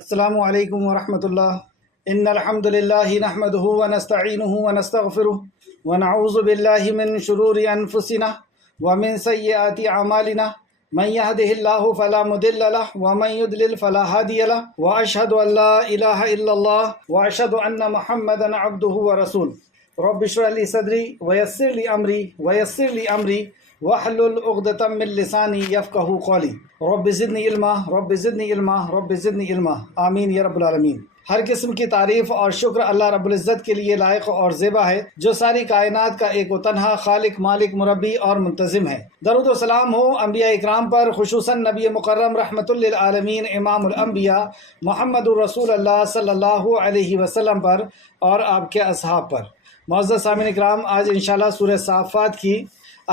السلام علیکم ورحمۃ اللہ۔ ان الحمد للہ نحمده ونستعینه ونستغفره ونعوذ باللہ من شرور انفسنا ومن سیئات اعمالنا من يهده الله فلا مضل له ومن يضلل فلا هادي له واشهد ان لا اله الا الله واشهد ان محمدا عبده ورسوله رب اشرح لي صدري ويسر لي امري واحلل عقدة من لسانی یفقہوا قولی رب زدنی علما رب زدنی علما آمین یا رب العالمین۔ ہر قسم کی تعریف اور شکر اللہ رب العزت کے لیے لائق اور زیبا ہے، جو ساری کائنات کا ایک و تنہا خالق، مالک، مربی اور منتظم ہے۔ درود و سلام ہو انبیاء اکرام پر، خصوصاً نبی مکرم رحمت للعالمین امام الانبیاء محمد الرسول اللہ صلی اللہ علیہ وسلم پر اور آپ کے اصحاب پر۔ معزز سامعین اکرام، آج انشاءاللہ سورہ صافات کی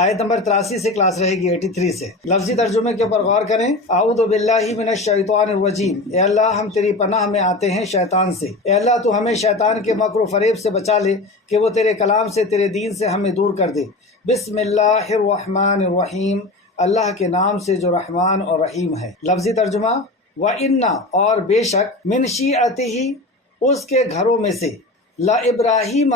آیت نمبر 83 سے کلاس رہے گی، 83 سے۔ لفظی ترجمے کے اوپر غور کریں۔ اعوذ باللہ من الشیطان الرجیم، اے اللہ ہم تیری پناہ میں آتے ہیں شیطان سے۔ اے اللہ تو ہمیں شیطان کے مکر و فریب سے بچا لے کہ وہ تیرے کلام سے، تیرے دین سے ہمیں دور کر دے۔ بسم اللہ الرحمن الرحیم، اللہ کے نام سے جو رحمان اور رحیم ہے۔ لفظی ترجمہ، وَإِنَّ اور بے شک، من شیعتہ اس کے گھروں میں سے، لَإِبْرَاہِیمَ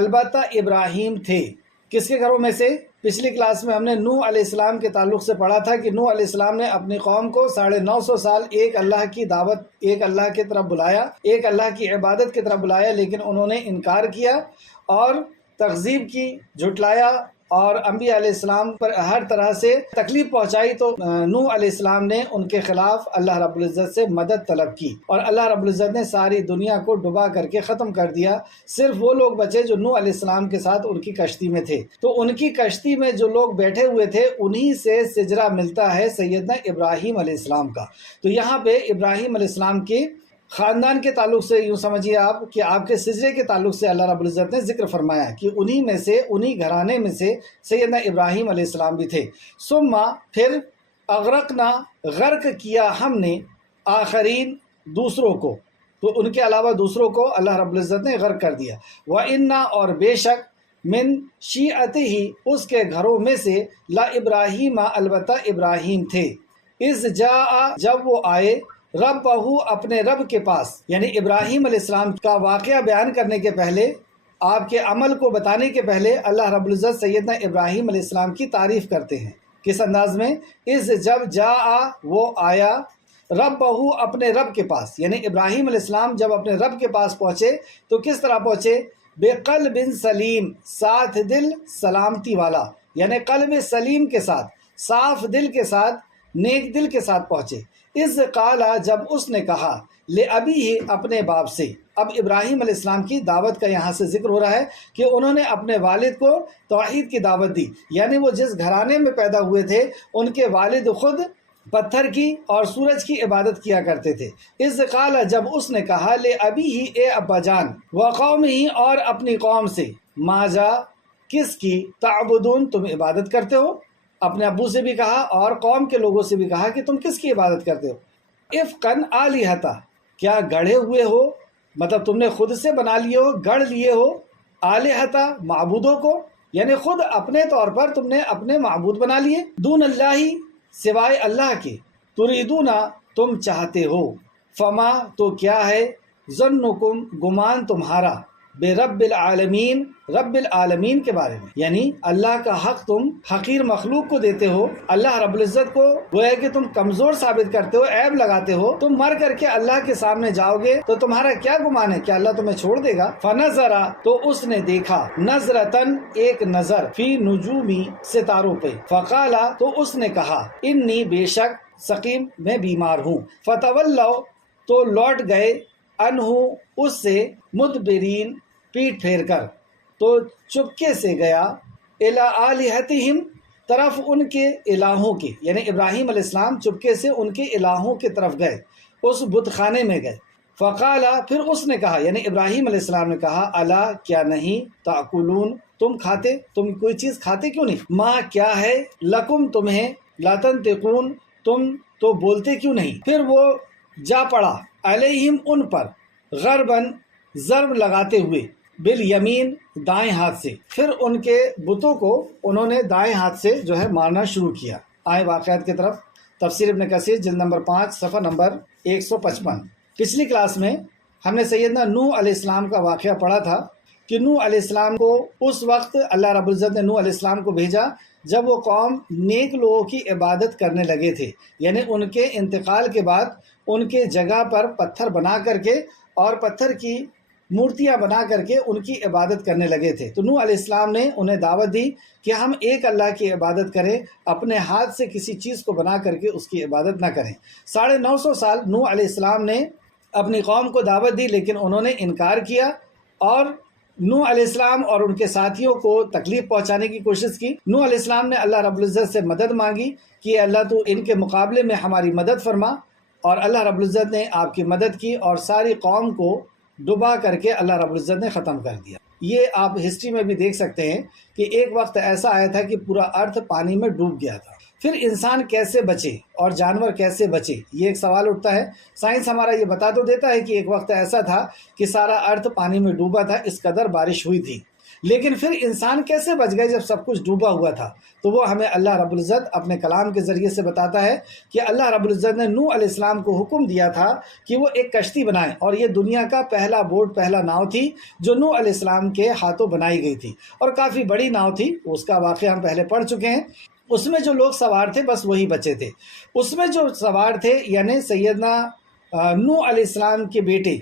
البتہ ابراہیم تھے۔ کس کے گھروں میں سے؟ پچھلی کلاس میں ہم نے نوح علیہ السلام کے تعلق سے پڑھا تھا کہ نوح علیہ السلام نے اپنی قوم کو 950 سال ایک اللہ کی دعوت، ایک اللہ کی طرف بلایا، ایک اللہ کی عبادت کی طرف بلایا، لیکن انہوں نے انکار کیا اور تکذیب کی، جھٹلایا اور انبیاء علیہ السلام پر ہر طرح سے تکلیف پہنچائی۔ تو نوح علیہ السلام نے ان کے خلاف اللہ رب العزت سے مدد طلب کی اور اللہ رب العزت نے ساری دنیا کو ڈبا کر کے ختم کر دیا۔ صرف وہ لوگ بچے جو نوح علیہ السلام کے ساتھ ان کی کشتی میں تھے۔ تو ان کی کشتی میں جو لوگ بیٹھے ہوئے تھے، انہی سے سجرہ ملتا ہے سیدنا ابراہیم علیہ السلام کا۔ تو یہاں پہ ابراہیم علیہ السلام کے خاندان کے تعلق سے یوں سمجھیے آپ کہ آپ کے سجرے کے تعلق سے اللہ رب العزت نے ذکر فرمایا کہ انہی میں سے، انہی گھرانے میں سے سیدنا ابراہیم علیہ السلام بھی تھے۔ ثم پھر اغرقنا غرق کیا ہم نے، آخرین دوسروں کو، تو ان کے علاوہ دوسروں کو اللہ رب العزت نے غرق کر دیا۔ وَإِنَّ اور بے شک، من شیعتہ اس کے گھروں میں سے، لَإِبْرَاہِیمَ البتہ ابراہیم تھے۔ اذ جاء جب وہ آئے، ربہ اپنے رب کے پاس، یعنی ابراہیم علیہ السلام کا واقعہ بیان کرنے کے پہلے، آپ کے عمل کو بتانے کے پہلے اللہ رب العزت سیدنا ابراہیم علیہ السلام کی تعریف کرتے ہیں۔ کس انداز میں؟ اذ جب جاء وہ آیا، ربہ اپنے رب کے پاس، یعنی ابراہیم علیہ السلام جب اپنے رب کے پاس پہنچے تو کس طرح پہنچے؟ بے قلب سلیم، ساتھ دل سلامتی والا، یعنی قلب سلیم کے ساتھ، صاف دل کے ساتھ، نیک دل کے ساتھ پہنچے۔ اذ قال جب اس نے کہا، لأبیہ اپنے باپ سے۔ اب ابراہیم علیہ السلام کی دعوت کا یہاں سے ذکر ہو رہا ہے کہ انہوں نے اپنے والد کو توحید کی دعوت دی، یعنی وہ جس گھرانے میں پیدا ہوئے تھے ان کے والد خود پتھر کی اور سورج کی عبادت کیا کرتے تھے۔ اذ قال جب اس نے کہا، لأبیہ اے ابا جان، وقومہ اور اپنی قوم سے، ماذا کس کی، تعبدون تم عبادت کرتے ہو۔ اپنے ابو سے بھی کہا اور قوم کے لوگوں سے بھی کہا کہ تم کس کی عبادت کرتے ہو۔ افقن آلہتا کیا گڑھے ہوئے ہو، مطلب تم نے خود سے بنا لیے ہو، گڑھ لیے ہو، آلہتا معبودوں کو، یعنی خود اپنے طور پر تم نے اپنے معبود بنا لیے، دون اللہ سوائے اللہ کے، تریدون تم چاہتے ہو، فما تو کیا ہے، ظنکم گمان تمہارا، بے رب العالمین رب العالمین کے بارے میں، یعنی اللہ کا حق تم حقیر مخلوق کو دیتے ہو، اللہ رب العزت کو گویا کہ تم کمزور ثابت کرتے ہو، عیب لگاتے ہو۔ تم مر کر کے اللہ کے سامنے جاؤ گے تو تمہارا کیا گمان ہے کہ اللہ تمہیں چھوڑ دے گا؟ فنظرا تو اس نے دیکھا، نظرتن ایک نظر، فی نجومی ستاروں پہ، فقالا تو اس نے کہا، انی بے شک، سقیم میں بیمار ہوں، فتولوا تو لوٹ گئے، انہ اس سے، مدبرین پیٹ پھیر کر، تو چپکے سے گیا، الی آلہتہم طرف ان کے الہوں کے، یعنی ابراہیم علیہ السلام چپکے سے ان کے الہوں کی طرف گئے، اس بت خانے میں گئے۔ فقالا پھر اس نے کہا، یعنی ابراہیم علیہ السلام نے کہا، الا کیا نہیں، تاکلون تم کھاتے، تم کوئی چیز کھاتے کیوں نہیں، ما کیا ہے، لکم تمہیں، لا تنطقون تم تو بولتے کیوں نہیں۔ پھر وہ جا پڑا، علیہم ان پر، غرباً ضرب لگاتے ہوئے، بالیمین دائیں ہاتھ سے، پھر ان کے بتوں کو انہوں نے دائیں ہاتھ سے جو ہے مارنا شروع کیا۔ آئے واقعات کی طرف۔ تفسیر ابن کثیر جلد نمبر 5 صفحہ نمبر 155۔ پچھلی کلاس میں ہم نے سیدنا نوح علیہ السلام کا واقعہ پڑھا تھا کہ نوح علیہ السلام کو اس وقت اللہ رب العزت نے نوح علیہ السلام کو بھیجا جب وہ قوم نیک لوگوں کی عبادت کرنے لگے تھے، یعنی ان کے انتقال کے بعد ان کے جگہ پر پتھر بنا کر کے اور پتھر کی مورتیاں بنا کر کے ان کی عبادت کرنے لگے تھے۔ تو نوح علیہ السلام نے انہیں دعوت دی کہ ہم ایک اللہ کی عبادت کریں، اپنے ہاتھ سے کسی چیز کو بنا کر کے اس کی عبادت نہ کریں۔ 950 سال نوح علیہ السلام نے اپنی قوم کو دعوت دی، لیکن انہوں نے انکار کیا اور نوح علیہ السلام اور ان کے ساتھیوں کو تکلیف پہنچانے کی کوشش کی۔ نوح علیہ السلام نے اللہ رب العزت سے مدد مانگی کہ اللہ تو ان کے مقابلے میں ہماری مدد فرما، اور اللہ رب العزت نے آپ کی مدد کی اور ساری قوم کو ڈبا کر کے اللہ رب العزت نے ختم کر دیا۔ یہ آپ ہسٹری میں بھی دیکھ سکتے ہیں کہ ایک وقت ایسا آیا تھا کہ پورا ارتھ پانی میں ڈوب گیا تھا۔ پھر انسان کیسے بچے اور جانور کیسے بچے، یہ ایک سوال اٹھتا ہے۔ سائنس ہمارا یہ بتا تو دیتا ہے کہ ایک وقت ایسا تھا کہ سارا ارتھ پانی میں ڈوبا تھا، اس قدر بارش ہوئی تھی، لیکن پھر انسان کیسے بچ گئے جب سب کچھ ڈوبا ہوا تھا؟ تو وہ ہمیں اللہ رب العزت اپنے کلام کے ذریعے سے بتاتا ہے کہ اللہ رب العزت نے نوح علیہ السلام کو حکم دیا تھا کہ وہ ایک کشتی بنائیں، اور یہ دنیا کا پہلا بوٹ، پہلا ناؤ تھی جو نوح علیہ السلام کے ہاتھوں بنائی گئی تھی، اور کافی بڑی ناؤ تھی۔ اس کا واقعہ ہم پہلے پڑھ چکے ہیں۔ اس میں جو لوگ سوار تھے بس وہی بچے تھے۔ اس میں جو سوار تھے یعنی سیدنا نوح علیہ السلام کے بیٹے،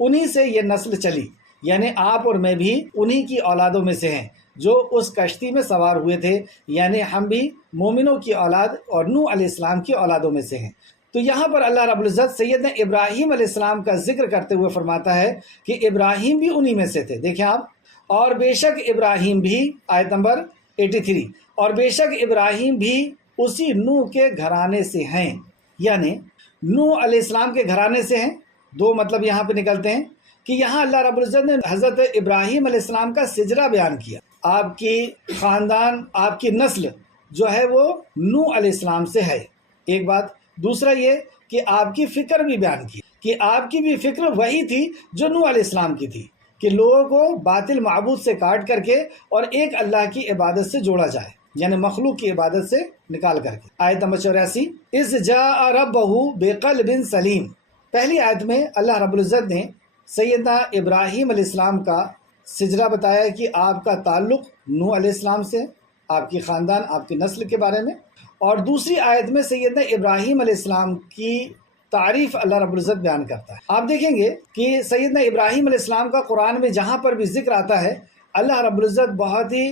انہی سے یہ نسل چلی، یعنی آپ اور میں بھی انہی کی اولادوں میں سے ہیں جو اس کشتی میں سوار ہوئے تھے، یعنی ہم بھی مومنوں کی اولاد اور نوح علیہ السلام کی اولادوں میں سے ہیں۔ تو یہاں پر اللہ رب العزت سیدنا ابراہیم علیہ السلام کا ذکر کرتے ہوئے فرماتا ہے کہ ابراہیم بھی انہی میں سے تھے۔ دیکھیں آپ، اور بے شک ابراہیم بھی، آیت نمبر 83، اور بے شک ابراہیم بھی اسی نوح کے گھرانے سے ہیں، یعنی نوح علیہ السلام کے گھرانے سے ہیں۔ دو مطلب یہاں پہ نکلتے ہیں کہ یہاں اللہ رب العزت نے حضرت ابراہیم علیہ السلام کا سجرہ بیان کیا، آپ کی خاندان، آپ کی نسل جو ہے وہ نوح علیہ السلام سے ہے، ایک بات۔ دوسرا یہ کہ آپ کی فکر بھی بیان کی کہ آپ کی بھی فکر وہی تھی جو نوح علیہ السلام کی تھی، کہ لوگوں کو باطل معبود سے کاٹ کر کے اور ایک اللہ کی عبادت سے جوڑا جائے، یعنی مخلوق کی عبادت سے نکال کر کے۔ آیت نمبر 84، اذ جاء ربہ بقلب سلیم۔ پہلی آیت میں اللہ رب العزت نے سیدنا ابراہیم علیہ السلام کا سجرہ بتایا کہ آپ کا تعلق نوح علیہ السلام سے، آپ کی خاندان، آپ کی نسل کے بارے میں، اور دوسری آیت میں سیدنا ابراہیم علیہ السلام کی تعریف اللہ رب العزت بیان کرتا ہے۔ آپ دیکھیں گے کہ سیدنا ابراہیم علیہ السلام کا قرآن میں جہاں پر بھی ذکر آتا ہے، اللہ رب العزت بہت ہی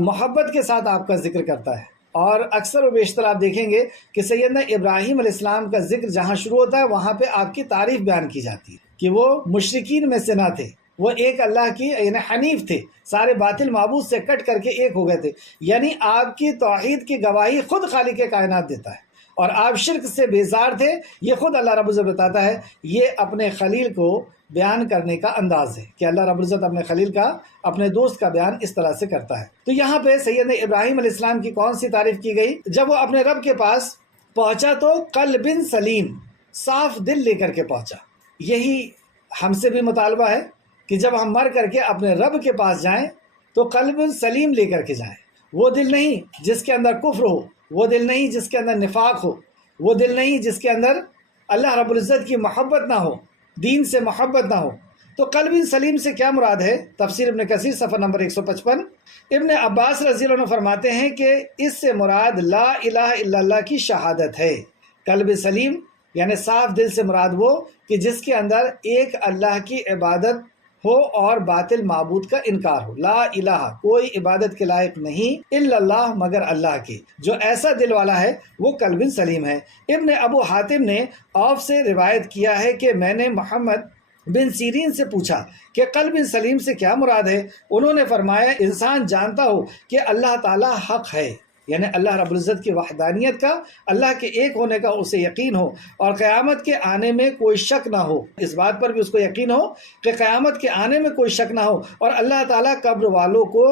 محبت کے ساتھ آپ کا ذکر کرتا ہے، اور اکثر و بیشتر آپ دیکھیں گے کہ سیدنا ابراہیم علیہ السلام کا ذکر جہاں شروع ہوتا ہے وہاں پہ آپ کی تعریف بیان کی جاتی ہے کہ وہ مشرکین میں سے نہ تھے، وہ ایک اللہ کی یعنی حنیف تھے، سارے باطل معبود سے کٹ کر کے ایک ہو گئے تھے، یعنی آپ کی توحید کی گواہی خود خالق کائنات دیتا ہے، اور آپ شرک سے بیزار تھے، یہ خود اللہ رب العزت بتاتا ہے۔ یہ اپنے خلیل کو بیان کرنے کا انداز ہے کہ اللہ رب العزت اپنے خلیل کا، اپنے دوست کا بیان اس طرح سے کرتا ہے۔ تو یہاں پہ سیدنا ابراہیم علیہ السلام کی کون سی تعریف کی گئی؟ جب وہ اپنے رب کے پاس پہنچا تو قلب سلیم، صاف دل لے کر کے پہنچا۔ یہی ہم سے بھی مطالبہ ہے کہ جب ہم مر کر کے اپنے رب کے پاس جائیں تو قلب سلیم لے کر کے جائیں، وہ دل نہیں جس کے اندر کفر ہو، وہ دل نہیں جس کے اندر نفاق ہو، وہ دل نہیں جس کے اندر اللہ رب العزت کی محبت نہ ہو، دین سے محبت نہ ہو۔ تو قلب سلیم سے کیا مراد ہے؟ تفسیر ابن کثیر صفحہ نمبر 155، ابن عباس رضی اللہ عنہ فرماتے ہیں کہ اس سے مراد لا الہ الا اللہ کی شہادت ہے۔ قلب سلیم یعنی صاف دل سے مراد وہ کہ جس کے اندر ایک اللہ کی عبادت ہو اور باطل معبود کا انکار ہو۔ لا الہ، کوئی عبادت کے لائق نہیں الا اللہ، مگر اللہ کی۔ جو ایسا دل والا ہے وہ قلب سلیم ہے۔ ابن ابو حاتم نے اوف سے روایت کیا ہے کہ میں نے محمد بن سیرین سے پوچھا کہ قلب سلیم سے کیا مراد ہے؟ انہوں نے فرمایا انسان جانتا ہو کہ اللہ تعالی حق ہے، یعنی اللہ رب العزت کی وحدانیت کا، اللہ کے ایک ہونے کا اسے یقین ہو، اور قیامت کے آنے میں کوئی شک نہ ہو، اس بات پر بھی اس کو یقین ہو کہ قیامت کے آنے میں کوئی شک نہ ہو، اور اللہ تعالیٰ قبر والوں کو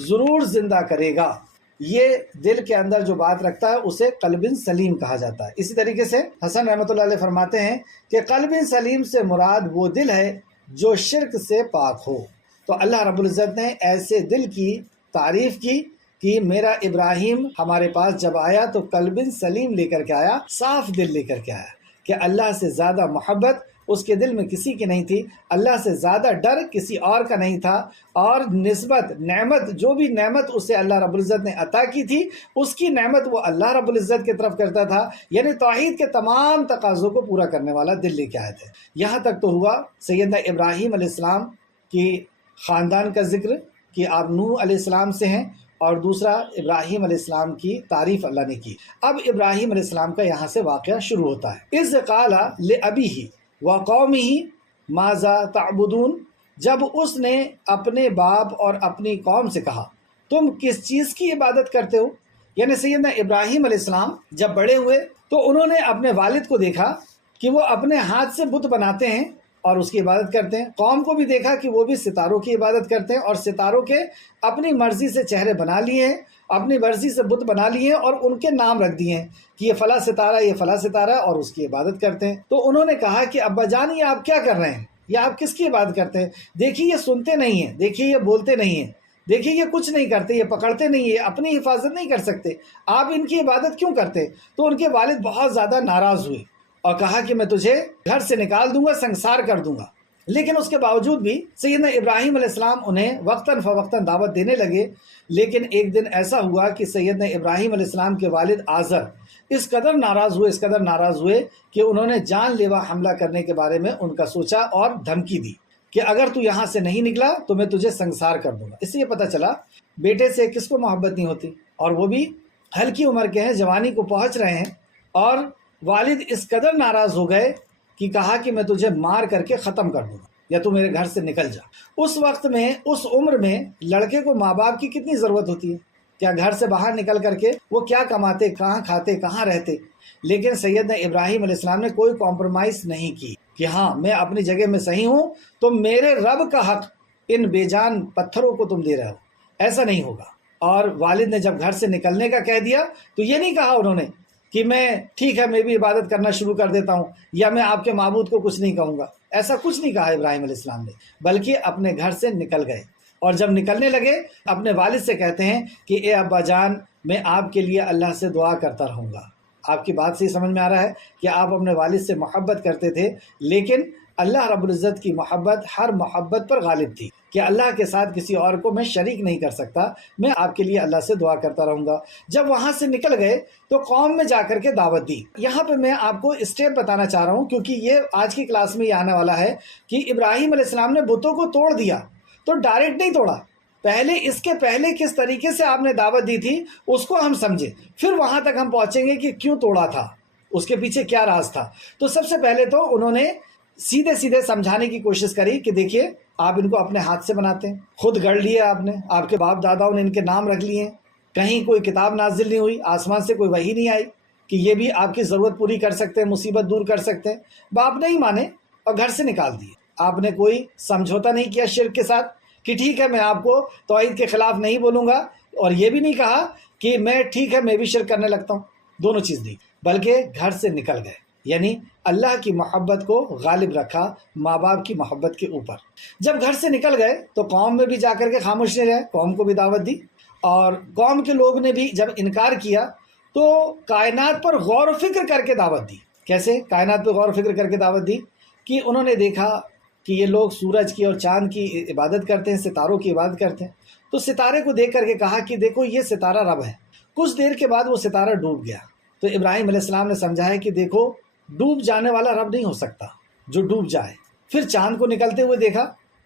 ضرور زندہ کرے گا۔ یہ دل کے اندر جو بات رکھتا ہے اسے قلب سلیم کہا جاتا ہے۔ اسی طریقے سے حسن رحمۃ اللہ علیہ فرماتے ہیں کہ قلب سلیم سے مراد وہ دل ہے جو شرک سے پاک ہو۔ تو اللہ رب العزت نے ایسے دل کی تعریف کی کہ میرا ابراہیم ہمارے پاس جب آیا تو قلب سلیم لے کر کے آیا، صاف دل لے کر کے آیا، کہ اللہ سے زیادہ محبت اس کے دل میں کسی کی نہیں تھی، اللہ سے زیادہ ڈر کسی اور کا نہیں تھا، اور نسبت نعمت، جو بھی نعمت اسے اللہ رب العزت نے عطا کی تھی اس کی نعمت وہ اللہ رب العزت کی طرف کرتا تھا، یعنی توحید کے تمام تقاضوں کو پورا کرنے والا دل لے کے آئے تھے۔ یہاں تک تو ہوا سیدنا ابراہیم علیہ السلام کی خاندان کا ذکر کہ آپ نوح علیہ السلام سے ہیں، اور دوسرا ابراہیم علیہ السلام کی تعریف اللہ نے کی۔ اب ابراہیم علیہ السلام کا یہاں سے واقعہ شروع ہوتا ہے۔ اذ قال لأبیہ وقومہ ماذا تعبدون، جب اس نے اپنے باپ اور اپنی قوم سے کہا تم کس چیز کی عبادت کرتے ہو، یعنی سیدنا ابراہیم علیہ السلام جب بڑے ہوئے تو انہوں نے اپنے والد کو دیکھا کہ وہ اپنے ہاتھ سے بت بناتے ہیں اور اس کی عبادت کرتے ہیں، قوم کو بھی دیکھا کہ وہ بھی ستاروں کی عبادت کرتے ہیں اور ستاروں کے اپنی مرضی سے چہرے بنا لیے ہیں، اپنی مرضی سے بت بنا لیے ہیں اور ان کے نام رکھ دیے ہیں کہ یہ فلاں ستارہ، یہ فلاں ستارہ، اور اس کی عبادت کرتے ہیں۔ تو انہوں نے کہا کہ ابا جان یہ آپ کیا کر رہے ہیں، یہ آپ کس کی عبادت کرتے ہیں؟ دیکھیے یہ سنتے نہیں ہیں، دیکھیے یہ بولتے نہیں ہیں، دیکھیے یہ کچھ نہیں کرتے، یہ پکڑتے نہیں ہیں، اپنی حفاظت نہیں کر سکتے، آپ ان کی عبادت کیوں کرتے؟ تو ان کے والد بہت زیادہ ناراض ہوئے اور کہا کہ میں تجھے گھر سے نکال دوں گا، سنسار کر دوں گا۔ لیکن اس کے باوجود بھی سیدنا ابراہیم علیہ السلام انہیں وقتاً فوقتاً دعوت دینے لگے۔ لیکن ایک دن ایسا ہوا کہ سیدنا ابراہیم علیہ السلام کے والد آزر اس قدر ناراض ہوئے کہ انہوں نے جان لیوا حملہ کرنے کے بارے میں ان کا سوچا اور دھمکی دی کہ اگر تو یہاں سے نہیں نکلا تو میں تجھے سنسار کر دوں گا۔ اس سے یہ پتہ چلا بیٹے سے کس کو محبت نہیں ہوتی، اور وہ بھی ہلکی عمر کے ہیں، جوانی کو پہنچ رہے ہیں، اور والد اس قدر ناراض ہو گئے کہ کہا کہ میں تجھے مار کر کے ختم کر دوں گا یا تو میرے گھر سے نکل جا۔ اس وقت میں، اس عمر میں لڑکے کو ماں باپ کی کتنی ضرورت ہوتی ہے، کیا گھر سے باہر نکل کر کے وہ کیا کماتے، کہاں کھاتے، کہاں رہتے؟ لیکن سیدنا ابراہیم علیہ السلام نے کوئی کمپرومائز نہیں کی کہ ہاں میں اپنی جگہ میں صحیح ہوں، تو میرے رب کا حق ان بے جان پتھروں کو تم دے رہے ہو، ایسا نہیں ہوگا۔ اور والد نے جب گھر سے نکلنے کا کہہ دیا تو یہ نہیں کہا انہوں نے کہ میں ٹھیک ہے میں بھی عبادت کرنا شروع کر دیتا ہوں، یا میں آپ کے معبود کو کچھ نہیں کہوں گا، ایسا کچھ نہیں کہا ابراہیم علیہ السلام نے، بلکہ اپنے گھر سے نکل گئے۔ اور جب نکلنے لگے اپنے والد سے کہتے ہیں کہ اے ابا جان میں آپ کے لیے اللہ سے دعا کرتا رہوں گا۔ آپ کی بات سے ہی سمجھ میں آ رہا ہے کہ آپ اپنے والد سے محبت کرتے تھے، لیکن اللہ رب العزت کی محبت ہر محبت پر غالب تھی کہ اللہ کے ساتھ کسی اور کو میں شریک نہیں کر سکتا، میں آپ کے لیے اللہ سے دعا کرتا رہوں گا۔ جب وہاں سے نکل گئے تو قوم میں جا کر کے دعوت دی۔ یہاں پہ میں آپ کو اسٹیپ بتانا چاہ رہا ہوں کیونکہ یہ آج کی کلاس میں یہ آنے والا ہے کہ ابراہیم علیہ السلام نے بتوں کو توڑ دیا، تو ڈائریکٹ نہیں توڑا، پہلے اس کے پہلے کس طریقے سے آپ نے دعوت دی تھی اس کو ہم سمجھے، پھر وہاں تک ہم پہنچیں گے کہ کیوں توڑا تھا، اس کے پیچھے کیا راز تھا۔ تو سب سے پہلے تو انہوں نے سیدھے سیدھے سمجھانے کی کوشش کری کہ دیکھیے آپ ان کو اپنے ہاتھ سے بناتے ہیں، خود گڑھ لیے آپ نے، آپ کے باپ داداؤں نے ان کے نام رکھ لیے ہیں، کہیں کوئی کتاب نازل نہیں ہوئی، آسمان سے کوئی وحی نہیں آئی کہ یہ بھی آپ کی ضرورت پوری کر سکتے ہیں، مصیبت دور کر سکتے ہیں۔ باپ نہیں مانے اور گھر سے نکال دیے۔ آپ نے کوئی سمجھوتا نہیں کیا شرک کے ساتھ کہ ٹھیک ہے میں آپ کو توحید کے خلاف نہیں بولوں گا، اور یہ بھی نہیں کہا کہ میں ٹھیک ہے میں بھی شرک کرنے لگتا ہوں، دونوں چیز نہیں، بلکہ گھر سے نکل گئے، یعنی اللہ کی محبت کو غالب رکھا ماں باپ کی محبت کے اوپر۔ جب گھر سے نکل گئے تو قوم میں بھی جا کر کے خاموش نہیں رہے، قوم کو بھی دعوت دی، اور قوم کے لوگ نے بھی جب انکار کیا تو کائنات پر غور و فکر کر کے دعوت دی۔ کیسے کائنات پر غور و فکر کر کے دعوت دی؟ کہ انہوں نے دیکھا کہ یہ لوگ سورج کی اور چاند کی عبادت کرتے ہیں، ستاروں کی عبادت کرتے ہیں، تو ستارے کو دیکھ کر کے کہا کہ دیکھو یہ ستارہ رب ہے۔ کچھ دیر کے بعد وہ ستارہ ڈوب گیا، تو ابراہیم علیہ السلام نے سمجھایا کہ دیکھو ڈوب جانے والا رب نہیں ہو سکتا جو ڈوب جائے۔ پھر چاند کو نکلتے ہوئے دیکھا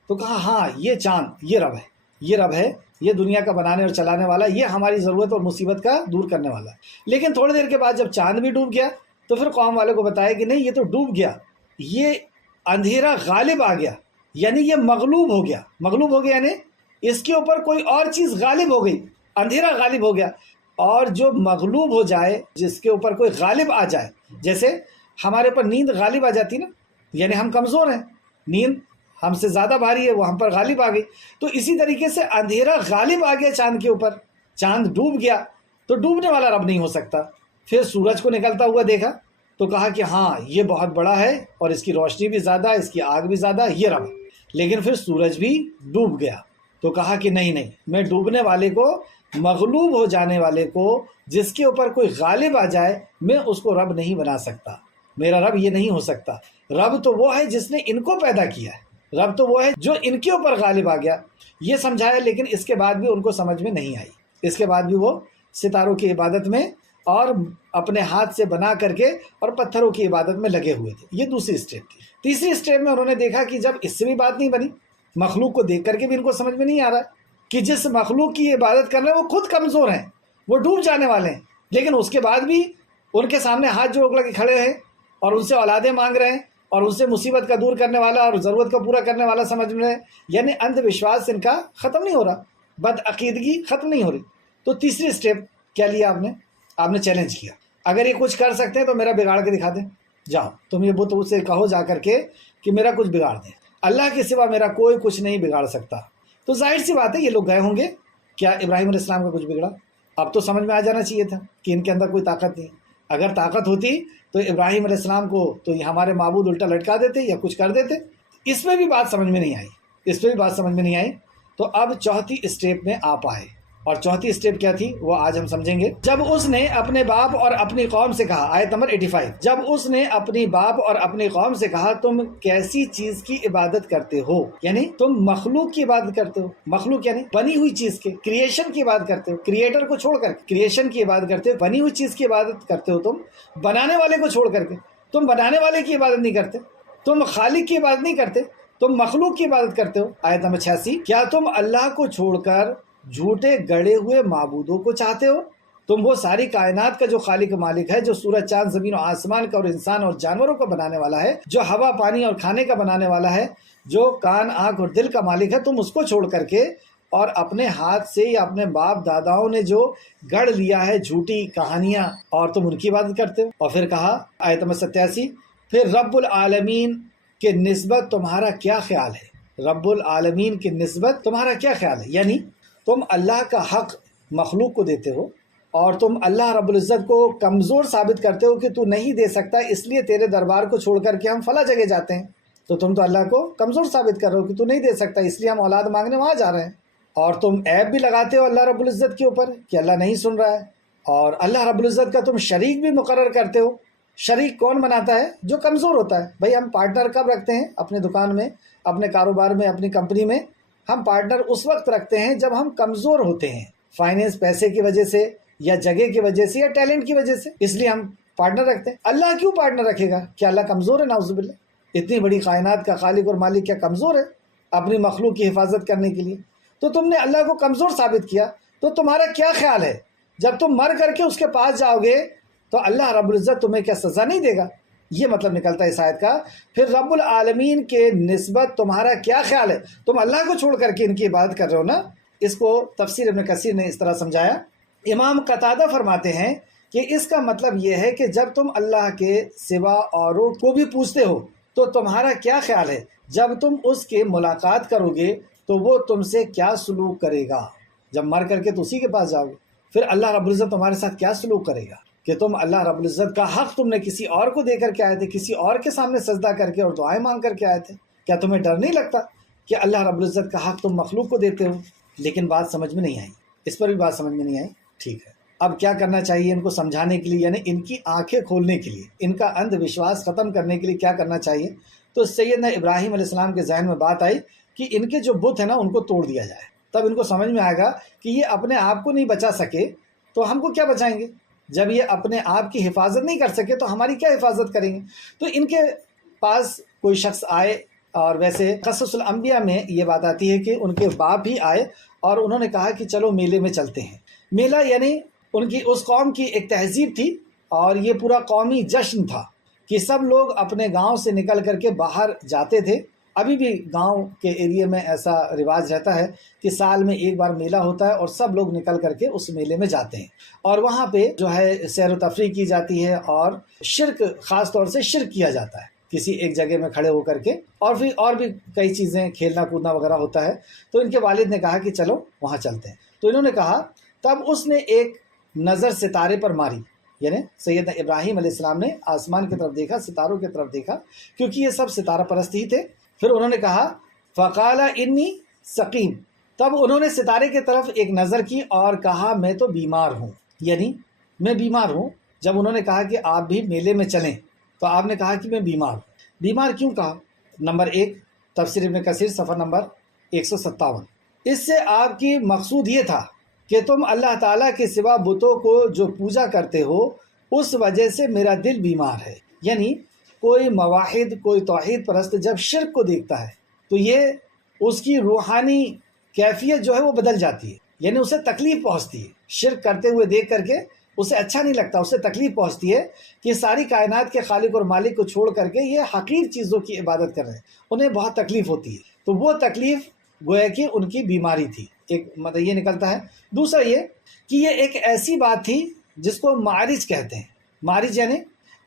تو کہا ہاں یہ چاند، یہ رب ہے، یہ رب ہے، یہ دنیا کا بنانے اور چلانے والا، یہ ہماری ضرورت اور مصیبت کا دور کرنے والا ہے۔ لیکن تھوڑی دیر کے بعد جب چاند بھی ڈوب گیا تو پھر قوم والوں کو بتایا کہ نہیں یہ تو ڈوب گیا، یہ اندھیرا غالب آ گیا، یعنی یہ مغلوب ہو گیا۔ مغلوب ہو گیا یعنی اس کے اوپر کوئی اور چیز غالب ہو گئی، اندھیرا غالب ہو گیا۔ اور جو مغلوب ہو جائے، جس کے اوپر کوئی غالب آ جائے، جیسے ہمارے اوپر نیند غالب آ جاتی نا، یعنی ہم کمزور ہیں، نیند ہم سے زیادہ بھاری ہے، وہ ہم پر غالب آ گئی، تو اسی طریقے سے اندھیرا غالب آ گیا چاند کے اوپر، چاند ڈوب گیا، تو ڈوبنے والا رب نہیں ہو سکتا۔ پھر سورج کو نکلتا ہوا دیکھا تو کہا کہ ہاں یہ بہت بڑا ہے اور اس کی روشنی بھی زیادہ، اس کی آگ بھی زیادہ، یہ رب ہے۔ لیکن پھر سورج بھی ڈوب گیا تو کہا کہ نہیں میں ڈوبنے والے کو، مغلوب ہو جانے والے کو، جس کے اوپر کوئی غالب آ جائے، میں اس کو رب نہیں بنا سکتا، میرا رب یہ نہیں ہو سکتا۔ رب تو وہ ہے جس نے ان کو پیدا کیا ہے، رب تو وہ ہے جو ان کے اوپر غالب آ گیا، یہ سمجھایا۔ لیکن اس کے بعد بھی ان کو سمجھ میں نہیں آئی، اس کے بعد بھی وہ ستاروں کی عبادت میں اور اپنے ہاتھ سے بنا کر کے اور پتھروں کی عبادت میں لگے ہوئے تھے۔ یہ دوسری اسٹیپ تھی۔ تیسری اسٹیپ میں انہوں نے دیکھا کہ جب اس سے بھی بات نہیں بنی، مخلوق کو دیکھ کر کے بھی ان کو سمجھ میں نہیں آ رہا کہ جس مخلوق کی عبادت کر رہے ہیں وہ خود کمزور ہیں، وہ ڈوب جانے والے ہیں، لیکن اس کے بعد بھی ان کے سامنے ہاتھ جوڑ کر کے کھڑے ہیں اور ان سے اولادیں مانگ رہے ہیں اور ان سے مصیبت کا دور کرنے والا اور ضرورت کو پورا کرنے والا سمجھ رہے ہیں۔ یعنی اندھ وشواس ان کا ختم نہیں ہو رہا، بد عقیدگی ختم نہیں ہو رہی۔ تو تیسری اسٹیپ کیا لیا آپ نے چیلنج کیا، اگر یہ کچھ کر سکتے ہیں تو میرا بگاڑ کے دکھا دیں، جاؤ تم یہ بت سے کہو جا کر کے کہ میرا کچھ بگاڑ دیں، اللہ کے سوا میرا کوئی کچھ نہیں بگاڑ سکتا۔ تو ظاہر سی بات ہے یہ لوگ گئے ہوں گے، کیا ابراہیم علیہ السلام کا کچھ بگڑا؟ اب تو سمجھ میں آ جانا چاہیے تھا کہ ان کے اندر کوئی طاقت نہیں، اگر طاقت ہوتی تو ابراہیم علیہ السلام کو تو یہ ہمارے معبود الٹا لٹکا دیتے یا کچھ کر دیتے۔ اس میں بھی بات سمجھ میں نہیں آئی، تو اب چوتھی اسٹیپ میں آپ آئے، اور چوتھی اسٹیپ کیا تھی وہ آج ہم سمجھیں گے۔ جب اس نے اپنے باپ اور اپنی قوم سے کہا، آیت نمبر 85، جب اس نے اپنی باپ اور اپنی قوم سے کہا تم کیسی چیز کی عبادت کرتے ہو، یعنی تم مخلوق کی عبادت کرتے ہو، مخلوق یعنی بنی ہوئی چیز کے، کریشن کی عبادت کرتے ہو، کریٹر کو چھوڑ کر کریشن کی عبادت کرتے ہو، بنی ہوئی چیز کی عبادت کرتے ہو، تم بنانے والے کو چھوڑ کر کے، تم بنانے والے کی عبادت نہیں کرتے، تم خالق کی عبادت نہیں کرتے، تم مخلوق کی عبادت کرتے ہو۔ آیت نمبر 86، کیا تم اللہ کو چھوڑ کر جھوٹے گڑے ہوئے معبودوں کو چاہتے ہو؟ تم وہ ساری کائنات کا جو خالق و مالک ہے، جو سورج چاند زمین و آسمان کا اور انسان اور جانوروں کو بنانے والا ہے، جو ہوا پانی اور کھانے کا بنانے والا ہے، جو کان آنکھ اور دل کا مالک ہے، تم اس کو چھوڑ کر کے اور اپنے ہاتھ سے یا اپنے باپ داداؤں نے جو گڑھ لیا ہے جھوٹی کہانیاں، اور تم ان کی عبادت کرتے ہو۔ اور پھر کہا آیت نمبر 87، پھر رب العالمین کے نسبت تمہارا کیا خیال ہے؟ رب العالمین کی نسبت تمہارا کیا خیال ہے؟ یعنی تم اللہ کا حق مخلوق کو دیتے ہو اور تم اللہ رب العزت کو کمزور ثابت کرتے ہو کہ تو نہیں دے سکتا، اس لیے تیرے دربار کو چھوڑ کر کے ہم فلاں جگہ جاتے ہیں۔ تو تم تو اللہ کو کمزور ثابت کر رہے ہو کہ تو نہیں دے سکتا، اس لیے ہم اولاد مانگنے وہاں جا رہے ہیں۔ اور تم عیب بھی لگاتے ہو اللہ رب العزت کے اوپر کہ اللہ نہیں سن رہا ہے، اور اللہ رب العزت کا تم شریک بھی مقرر کرتے ہو۔ شریک کون بناتا ہے؟ جو کمزور ہوتا ہے۔ بھائی ہم پارٹنر کب رکھتے ہیں؟ اپنے دکان میں، اپنے کاروبار میں، اپنی کمپنی میں ہم پارٹنر اس وقت رکھتے ہیں جب ہم کمزور ہوتے ہیں، فائنینس پیسے کی وجہ سے یا جگہ کی وجہ سے یا ٹیلنٹ کی وجہ سے، اس لیے ہم پارٹنر رکھتے ہیں۔ اللہ کیوں پارٹنر رکھے گا؟ کیا اللہ کمزور ہے؟ نعوذ باللہ، اتنی بڑی کائنات کا خالق اور مالک کیا کمزور ہے اپنی مخلوق کی حفاظت کرنے کے لیے؟ تو تم نے اللہ کو کمزور ثابت کیا، تو تمہارا کیا خیال ہے جب تم مر کر کے اس کے پاس جاؤ گے تو اللہ رب العزت تمہیں کیا سزا نہیں دے گا؟ یہ مطلب نکلتا ہے اس آیت کا۔ پھر رب العالمین کے نسبت تمہارا کیا خیال ہے؟ تم اللہ کو چھوڑ کر کے ان کی عبادت کر رہے ہو نا۔ اس کو تفسیر ابن کثیر نے اس طرح سمجھایا۔ امام قتادہ فرماتے ہیں کہ اس کا مطلب یہ ہے کہ جب تم اللہ کے سوا اوروں کو بھی پوچھتے ہو تو تمہارا کیا خیال ہے جب تم اس کے ملاقات کرو گے تو وہ تم سے کیا سلوک کرے گا؟ جب مر کر کے تو اسی کے پاس جاؤ گے، پھر اللہ رب العزت تمہارے ساتھ کیا سلوک کرے گا کہ تم اللہ رب العزت کا حق تم نے کسی اور کو دے کر کے آئے تھے، کسی اور کے سامنے سجدہ کر کے اور دعائیں مانگ کر کے آئے تھے۔ کیا تمہیں ڈر نہیں لگتا کہ اللہ رب العزت کا حق تم مخلوق کو دیتے ہو؟ لیکن بات سمجھ میں نہیں آئی، اس پر بھی بات سمجھ میں نہیں آئی۔ ٹھیک ہے، اب کیا کرنا چاہیے ان کو سمجھانے کے لیے، یعنی ان کی آنکھیں کھولنے کے لیے، ان کا اندھ وشواس ختم کرنے کے لیے کیا کرنا چاہیے؟ تو سیدنا ابراہیم علیہ السلام کے ذہن میں بات آئی کہ ان کے جو بت ہیں نا ان کو توڑ دیا جائے، تب ان کو سمجھ میں آئے گا کہ یہ اپنے آپ کو نہیں بچا سکے تو ہم کو کیا بچائیں گے؟ جب یہ اپنے آپ کی حفاظت نہیں کر سکے تو ہماری کیا حفاظت کریں گے؟ تو ان کے پاس کوئی شخص آئے، اور ویسے قصص الانبیاء میں یہ بات آتی ہے کہ ان کے باپ بھی آئے اور انہوں نے کہا کہ چلو میلے میں چلتے ہیں۔ میلہ یعنی ان کی اس قوم کی ایک تہذیب تھی، اور یہ پورا قومی جشن تھا کہ سب لوگ اپنے گاؤں سے نکل کر کے باہر جاتے تھے۔ ابھی بھی گاؤں کے ایریے میں ایسا رواج رہتا ہے کہ سال میں ایک بار میلہ ہوتا ہے اور سب لوگ نکل کر کے اس میلے میں جاتے ہیں، اور وہاں پہ جو ہے سیر و تفریح کی جاتی ہے، اور شرک، خاص طور سے شرک کیا جاتا ہے کسی ایک جگہ میں کھڑے ہو کر کے، اور پھر اور بھی کئی چیزیں، کھیلنا کودنا وغیرہ ہوتا ہے۔ تو ان کے والد نے کہا کہ چلو وہاں چلتے ہیں، تو انہوں نے کہا، تب اس نے ایک نظر ستارے پر ماری، یعنی سیدنا ابراہیم علیہ السلام نے آسمان کی طرف دیکھا، ستاروں کی طرف دیکھا، کیونکہ یہ سب ستارہ پرست ہی تھے۔ پھر انہوں نے کہا فقال انی سقیم، تب انہوں نے ستارے کی طرف ایک نظر کی اور کہا میں تو بیمار ہوں، یعنی میں بیمار ہوں۔ جب انہوں نے کہا کہ آپ بھی میلے میں چلیں تو آپ نے کہا کہ میں بیمار ہوں۔ بیمار کیوں کہا؟ نمبر 1 تفسیر ابن کثیر صفحہ نمبر 157۔ اس سے آپ کی مقصود یہ تھا کہ تم اللہ تعالیٰ کے سوا بتوں کو جو پوجا کرتے ہو اس وجہ سے میرا دل بیمار ہے۔ یعنی کوئی موحد، کوئی توحید پرست جب شرک کو دیکھتا ہے تو یہ اس کی روحانی کیفیت جو ہے وہ بدل جاتی ہے، یعنی اسے تکلیف پہنچتی ہے۔ شرک کرتے ہوئے دیکھ کر کے اسے اچھا نہیں لگتا، اسے تکلیف پہنچتی ہے کہ ساری کائنات کے خالق اور مالک کو چھوڑ کر کے یہ حقیر چیزوں کی عبادت کر رہے ہیں، انہیں بہت تکلیف ہوتی ہے۔ تو وہ تکلیف گویا کہ ان کی بیماری تھی، ایک مطلب یہ نکلتا ہے۔ دوسرا یہ کہ یہ ایک ایسی بات تھی جس کو معارج کہتے ہیں۔ معارج یعنی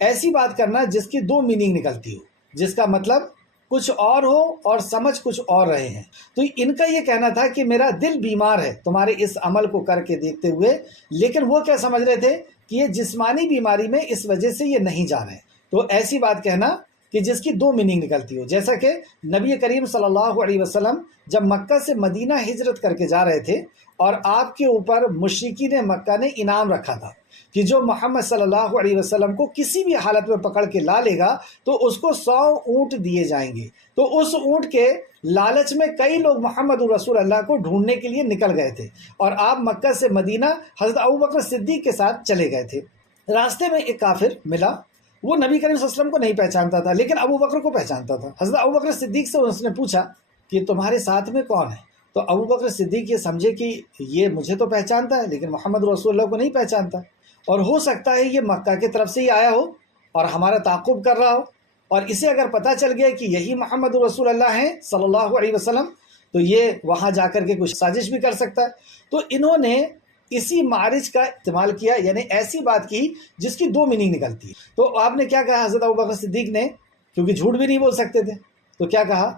ایسی بات کرنا جس کی دو میننگ نکلتی ہو، جس کا مطلب کچھ اور ہو اور سمجھ کچھ اور رہے ہیں۔ تو ان کا یہ کہنا تھا کہ میرا دل بیمار ہے تمہارے اس عمل کو کر کے دیکھتے ہوئے، لیکن وہ کیا سمجھ رہے تھے کہ یہ جسمانی بیماری میں اس وجہ سے یہ نہیں جا رہے۔ تو ایسی بات کہنا کہ جس کی دو میننگ نکلتی ہو، جیسا کہ نبی کریم صلی اللہ علیہ وسلم جب مکہ سے مدینہ ہجرت کر کے جا رہے تھے اور آپ کے اوپر مشرکین مکہ نے انعام رکھا تھا کہ جو محمد صلی اللہ علیہ وسلم کو کسی بھی حالت میں پکڑ کے لا لے گا تو اس کو 100 اونٹ دیے جائیں گے۔ تو اس اونٹ کے لالچ میں کئی لوگ محمد رسول اللہ کو ڈھونڈنے کے لیے نکل گئے تھے اور آپ مکہ سے مدینہ حضرت ابوبکر صدیق کے ساتھ چلے گئے تھے۔ راستے میں ایک کافر ملا، وہ نبی کریم صلی اللہ علیہ وسلم کو نہیں پہچانتا تھا لیکن ابوبکر کو پہچانتا تھا۔ حضرت ابوبکر صدیق سے اس نے پوچھا کہ تمہارے ساتھ میں کون ہے؟ تو ابوبکر صدیق یہ سمجھے کہ یہ مجھے تو پہچانتا ہے لیکن محمد رسول اللہ کو نہیں پہچانتا، اور ہو سکتا ہے یہ مکہ کی طرف سے ہی آیا ہو اور ہمارا تعاقب کر رہا ہو، اور اسے اگر پتہ چل گیا کہ یہی محمد رسول اللہ ہیں صلی اللہ علیہ وسلم تو یہ وہاں جا کر کے کچھ سازش بھی کر سکتا ہے۔ تو انہوں نے اسی معارج کا استعمال کیا، یعنی ایسی بات کی جس کی دو میننگ نکلتی ہے۔ تو آپ نے کیا کہا؟ حضرت ابوبکر صدیق نے، کیونکہ جھوٹ بھی نہیں بول سکتے تھے، تو کیا کہا؟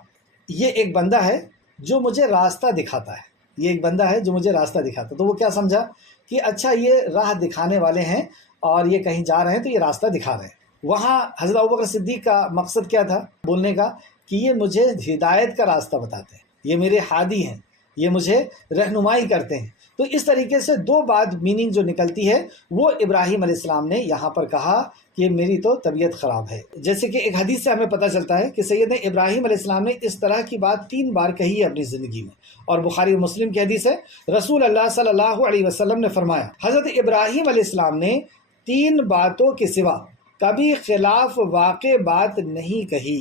یہ ایک بندہ ہے جو مجھے راستہ دکھاتا ہے، یہ ایک بندہ ہے جو مجھے راستہ دکھاتا ہے۔ تو وہ کیا سمجھا کہ اچھا یہ راہ دکھانے والے ہیں اور یہ کہیں جا رہے ہیں تو یہ راستہ دکھا رہے ہیں۔ وہاں حضرت ابوبکر صدیق کا مقصد کیا تھا بولنے کا؟ کہ یہ مجھے ہدایت کا راستہ بتاتے ہیں، یہ میرے ہادی ہیں، یہ مجھے رہنمائی کرتے ہیں۔ تو اس طریقے سے دو بات میننگ جو نکلتی ہے وہ ابراہیم علیہ السلام نے یہاں پر کہا کہ میری تو طبیعت خراب ہے۔ جیسے کہ ایک حدیث سے ہمیں پتہ چلتا ہے کہ سیدنا ابراہیم علیہ السلام نے اس طرح کی بات 3 بار کہی ہے اپنی زندگی میں، اور بخاری و مسلم کی حدیث ہے۔ رسول اللہ صلی اللہ علیہ وسلم نے فرمایا، حضرت ابراہیم علیہ السلام نے 3 باتوں کے سوا کبھی خلاف واقع بات نہیں کہی،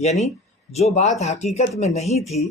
یعنی جو بات حقیقت میں نہیں تھی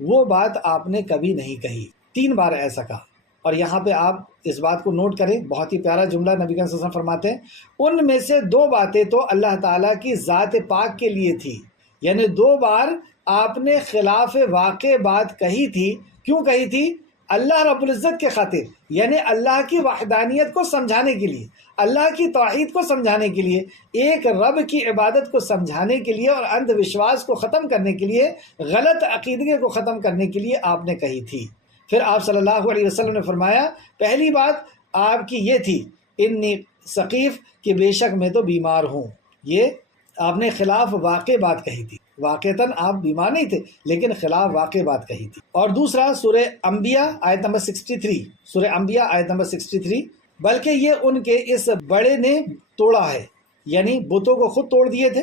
وہ بات آپ نے کبھی نہیں کہی۔ 3 بار ایسا کہا۔ اور یہاں پہ آپ اس بات کو نوٹ کریں، بہت ہی پیارا جملہ نبی صلی اللہ علیہ وسلم فرماتے ہیں، ان میں سے 2 باتیں تو اللہ تعالیٰ کی ذات پاک کے لیے تھی، یعنی 2 بار آپ نے خلاف واقع بات کہی تھی۔ کیوں کہی تھی؟ اللہ رب العزت کے خاطر، یعنی اللہ کی وحدانیت کو سمجھانے کے لیے، اللہ کی توحید کو سمجھانے کے لیے، ایک رب کی عبادت کو سمجھانے کے لیے اور اندھ وشواس کو ختم کرنے کے لیے، غلط عقیدے کو ختم کرنے کے لیے آپ نے کہی تھی۔ پھر آپ صلی اللہ علیہ وسلم نے فرمایا، پہلی بات آپ کی یہ تھی انی ثقیف، کہ بے شک میں تو بیمار ہوں۔ یہ آپ نے خلاف واقع بات کہی تھی، واقعتاً آپ بیمار نہیں تھے لیکن خلاف واقع بات کہی تھی۔ اور دوسرا سورہ انبیاء آیت نمبر 63، سورہ انبیاء آیت نمبر 63، بلکہ یہ ان کے اس بڑے نے توڑا ہے، یعنی بتوں کو خود توڑ دیے تھے،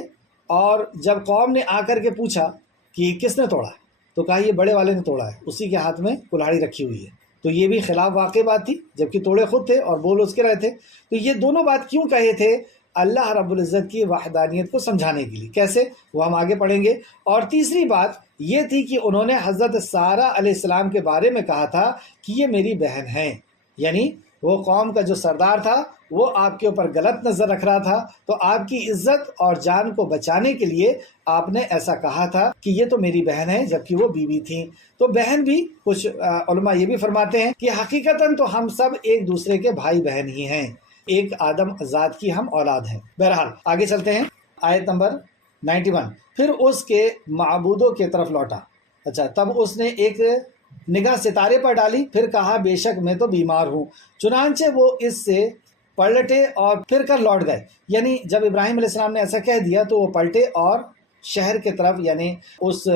اور جب قوم نے آ کر کے پوچھا کہ کس نے توڑا ہے تو کہا یہ بڑے والے نے توڑا ہے، اسی کے ہاتھ میں کلہاڑی رکھی ہوئی ہے۔ تو یہ بھی خلاف واقع بات تھی، جبکہ توڑے خود تھے اور بول اس کے رہے تھے۔ تو یہ دونوں بات کیوں کہے تھے؟ اللہ رب العزت کی وحدانیت کو سمجھانے کے لیے۔ کیسے؟ وہ ہم آگے پڑھیں گے۔ اور تیسری بات یہ تھی کہ انہوں نے حضرت سارہ علیہ السلام کے بارے میں کہا تھا کہ یہ میری بہن ہیں، یعنی وہ قوم کا جو سردار تھا وہ آپ کے اوپر غلط نظر رکھ رہا تھا، تو آپ کی عزت اور جان کو بچانے کے لیے آپ نے ایسا کہا تھا کہ یہ تو میری بہن ہے، جبکہ وہ بیوی تھیں۔ تو بہن بھی، کچھ علماء یہ بھی فرماتے ہیں کہ حقیقتاً تو ہم سب ایک دوسرے کے بھائی بہن ہی ہیں، ایک آدم ذات کی ہم اولاد ہیں۔ بہرحال آگے چلتے ہیں، آیت نمبر 91۔ پھر اس کے معبودوں کی طرف لوٹا، اچھا تب اس نے ایک نگاہ ستارے پر ڈالی، پھر کہا بے شک میں تو بیمار ہوں، چنانچہ وہ اس سے پلٹے اور پھر کر لوٹ گئے۔ یعنی جب ابراہیم علیہ السلام نے ایسا کہہ دیا تو وہ پلٹے اور شہر کے طرف، یعنی اس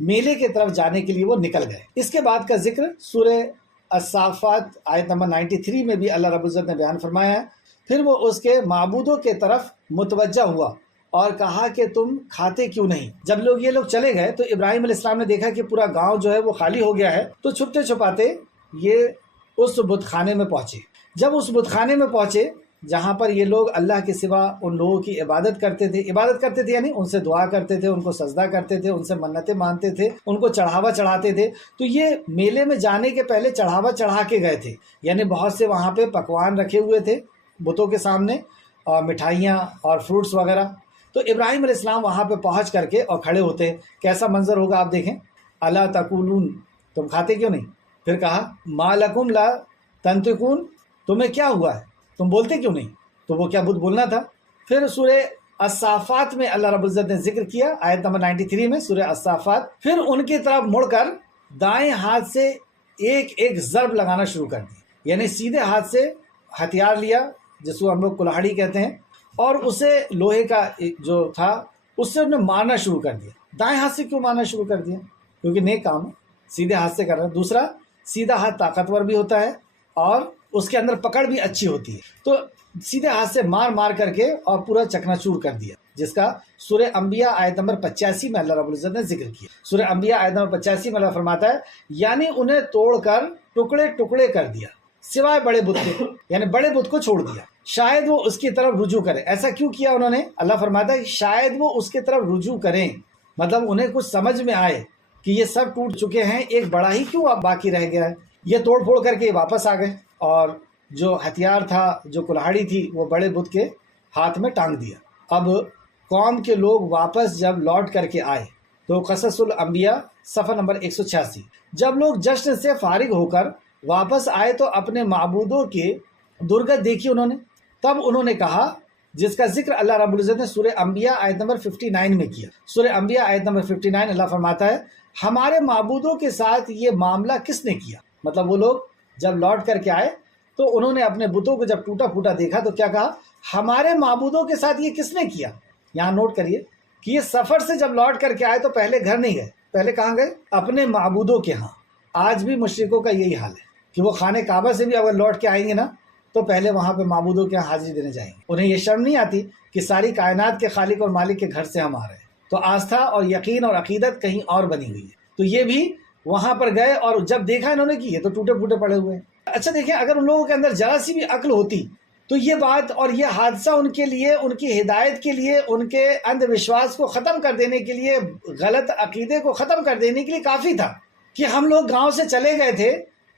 میلے کے طرف جانے کے لیے وہ نکل گئے۔ اس کے بعد کا ذکر سورہ الصافات آیت نمبر 93 میں بھی اللہ رب العزت نے بیان فرمایا ہے۔ پھر وہ اس کے معبودوں کے طرف متوجہ ہوا اور کہا کہ تم کھاتے کیوں نہیں؟ جب یہ لوگ چلے گئے تو ابراہیم علیہ السلام نے دیکھا کہ پورا گاؤں جو ہے وہ خالی ہو گیا ہے، تو چھپتے چھپاتے یہ اس بت خانے میں پہنچے۔ جب اس بت خانے میں پہنچے جہاں پر یہ لوگ اللہ کے سوا ان لوگوں کی عبادت کرتے تھے یعنی ان سے دعا کرتے تھے، ان کو سجدہ کرتے تھے، ان سے منتیں مانتے تھے، ان کو چڑھاوا چڑھاتے تھے، تو یہ میلے میں جانے کے پہلے چڑھاوا چڑھا کے گئے تھے، یعنی بہت سے وہاں پہ پکوان رکھے ہوئے تھے بتوں کے سامنے، اور مٹھائیاں اور فروٹس وغیرہ۔ تو ابراہیم علیہ السلام وہاں پہ پہنچ کر کے اور کھڑے ہوتے، کیسا منظر ہوگا آپ دیکھیں، الا تاکلون، تم کھاتے کیوں نہیں؟ پھر کہا ما لکم لا تنطقون، تمہیں کیا ہوا ہے، تم بولتے کیوں نہیں؟ تو وہ کیا بت بولنا تھا؟ پھر سورہ الصافات میں اللہ رب العزت نے ذکر کیا، آیت نمبر 93 میں سورہ الصافات، پھر ان کی طرف مڑ کر دائیں ہاتھ سے ایک ایک ضرب لگانا شروع کر دی، یعنی سیدھے ہاتھ سے ہتھیار لیا جس کو ہم لوگ کلہاڑی کہتے ہیں، اور اسے لوہے کا جو تھا اس سے انہوں نے مارنا شروع کر دیا۔ دائیں ہاتھ سے کیوں مارنا شروع کر دیا؟ کیونکہ نیک کام ہے، سیدھے ہاتھ سے کر رہا ہے۔ دوسرا، سیدھا ہاتھ طاقتور بھی ہوتا ہے اور اس کے اندر پکڑ بھی اچھی ہوتی ہے، تو سیدھے ہاتھ سے مار مار کر کے اور پورا چکنا چور کر دیا، جس کا سورہ انبیاء آیت نمبر 85 میں اللہ رب العزت نے ذکر کیا۔ سورہ انبیاء آیت نمبر 85 میں اللہ فرماتا ہے یعنی انہیں توڑ کر ٹکڑے ٹکڑے کر دیا سوائے بڑے بت کے، یعنی بڑے بت کو چھوڑ دیا، شاید وہ اس کی طرف رجوع کرے۔ ایسا کیوں کیا انہوں نے؟ اللہ فرماتا ہے شاید وہ اس کی طرف رجوع کریں، مطلب انہیں کچھ سمجھ میں آئے کہ یہ سب ٹوٹ چکے ہیں، ایک بڑا ہی کیوں اب باقی رہ گیا ہے۔ یہ توڑ پھوڑ کر کے واپس آ گئے اور جو ہتھیار تھا، جو کلہاڑی تھی، وہ بڑے بت کے ہاتھ میں ٹانگ دیا۔ اب قوم کے لوگ واپس جب لوٹ کر کے آئے تو قصص الانبیاء صفحہ نمبر 186، جب لوگ جشن سے فارغ ہو کر واپس آئے تو اپنے معبودوں کے درگت دیکھی انہوں نے، تب انہوں نے کہا، جس کا ذکر اللہ رب العزت نے سورہ انبیاء آیت نمبر 59 میں کیا۔ سورہ انبیاء آیت نمبر 59 اللہ فرماتا ہے ہمارے معبودوں کے ساتھ یہ معاملہ کس نے کیا؟ مطلب وہ لوگ جب لوٹ کر کے آئے تو انہوں نے اپنے بتوں کو جب ٹوٹا پھوٹا دیکھا تو کیا کہا؟ ہمارے معبودوں کے ساتھ یہ کس نے کیا؟ یہاں نوٹ کریے کہ یہ سفر سے جب لوٹ کر کے آئے تو پہلے گھر نہیں گئے، پہلے کہاں گئے؟ اپنے معبودوں کے ہاں۔ آج بھی مشرکوں کا یہی حال ہے کہ وہ خانہ کعبہ سے بھی اگر لوٹ کے آئیں گے نا تو پہلے وہاں پہ معبودوں کے حاضری دینے جائیں گے۔ انہیں یہ شرم نہیں آتی کہ ساری کائنات کے خالق اور مالک کے گھر سے ہم آ رہے ہیں، تو آستھا اور یقین اور عقیدت کہیں اور بنی ہوئی ہے۔ تو یہ بھی وہاں پر گئے اور جب دیکھا انہوں نے کہ یہ تو ٹوٹے پھوٹے پڑے ہوئے ہیں۔ اچھا دیکھیں، اگر ان لوگوں کے اندر ذرا سی بھی عقل ہوتی تو یہ بات اور یہ حادثہ ان کے لیے، ان کی ہدایت کے لیے، ان کے اندھ وشواس کو ختم کر دینے کے لیے، غلط عقیدے کو ختم کر دینے کے لیے کافی تھا کہ ہم لوگ گاؤں سے چلے گئے تھے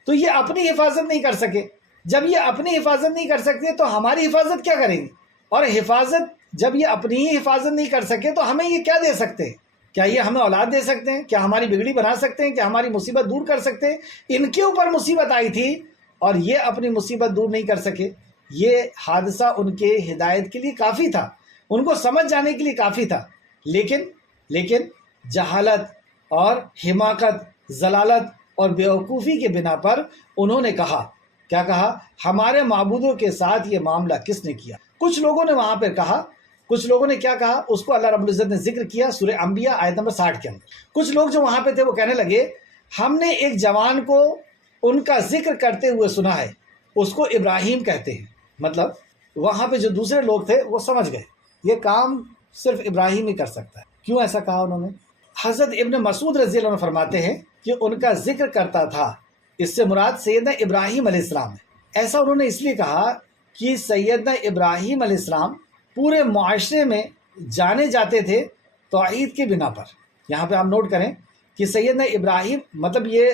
تو یہ اپنی حفاظت نہیں کر سکے۔ جب یہ اپنی حفاظت نہیں کر سکتے تو ہماری حفاظت کیا کریں گے؟ اور حفاظت جب یہ اپنی ہی حفاظت نہیں کر سکے تو ہمیں یہ کیا دے سکتے ہیں؟ کیا یہ ہمیں اولاد دے سکتے ہیں؟ کیا ہماری بگڑی بنا سکتے ہیں؟ کیا ہماری مصیبت دور کر سکتے ہیں؟ ان کے اوپر مصیبت آئی تھی اور یہ اپنی مصیبت دور نہیں کر سکے۔ یہ حادثہ ان کے ہدایت کے لیے کافی تھا، ان کو سمجھ جانے کے لیے کافی تھا، لیکن جہالت اور حماقت، ضلالت اور بیوقوفی کے بنا پر انہوں نے کہا، کیا کہا؟ ہمارے معبودوں کے ساتھ یہ معاملہ کس نے کیا؟ کچھ لوگوں نے وہاں پہ کہا، کچھ لوگوں نے کیا کہا اس کو اللہ رب العزت نے ذکر کیا سورہ انبیاء آیت نمبر 60 کے اندر۔ کچھ لوگ جو وہاں پہ تھے وہ کہنے لگے ہم نے ایک جوان کو ان کا ذکر کرتے ہوئے سنا ہے، اس کو ابراہیم کہتے ہیں۔ مطلب وہاں پہ جو دوسرے لوگ تھے وہ سمجھ گئے یہ کام صرف ابراہیم ہی کر سکتا ہے۔ کیوں ایسا کہا انہوں نے؟ حضرت ابن مسعود رضی اللہ عنہ فرماتے ہیں کہ ان کا ذکر کرتا تھا، اس سے مراد سیدنا ابراہیم علیہ السلام ہے۔ ایسا انہوں نے اس لیے کہا کہ سیدنا ابراہیم علیہ السلام پورے معاشرے میں جانے جاتے تھے توحید کی بنا پر۔ یہاں پہ آپ نوٹ کریں کہ سیدنا ابراہیم، مطلب یہ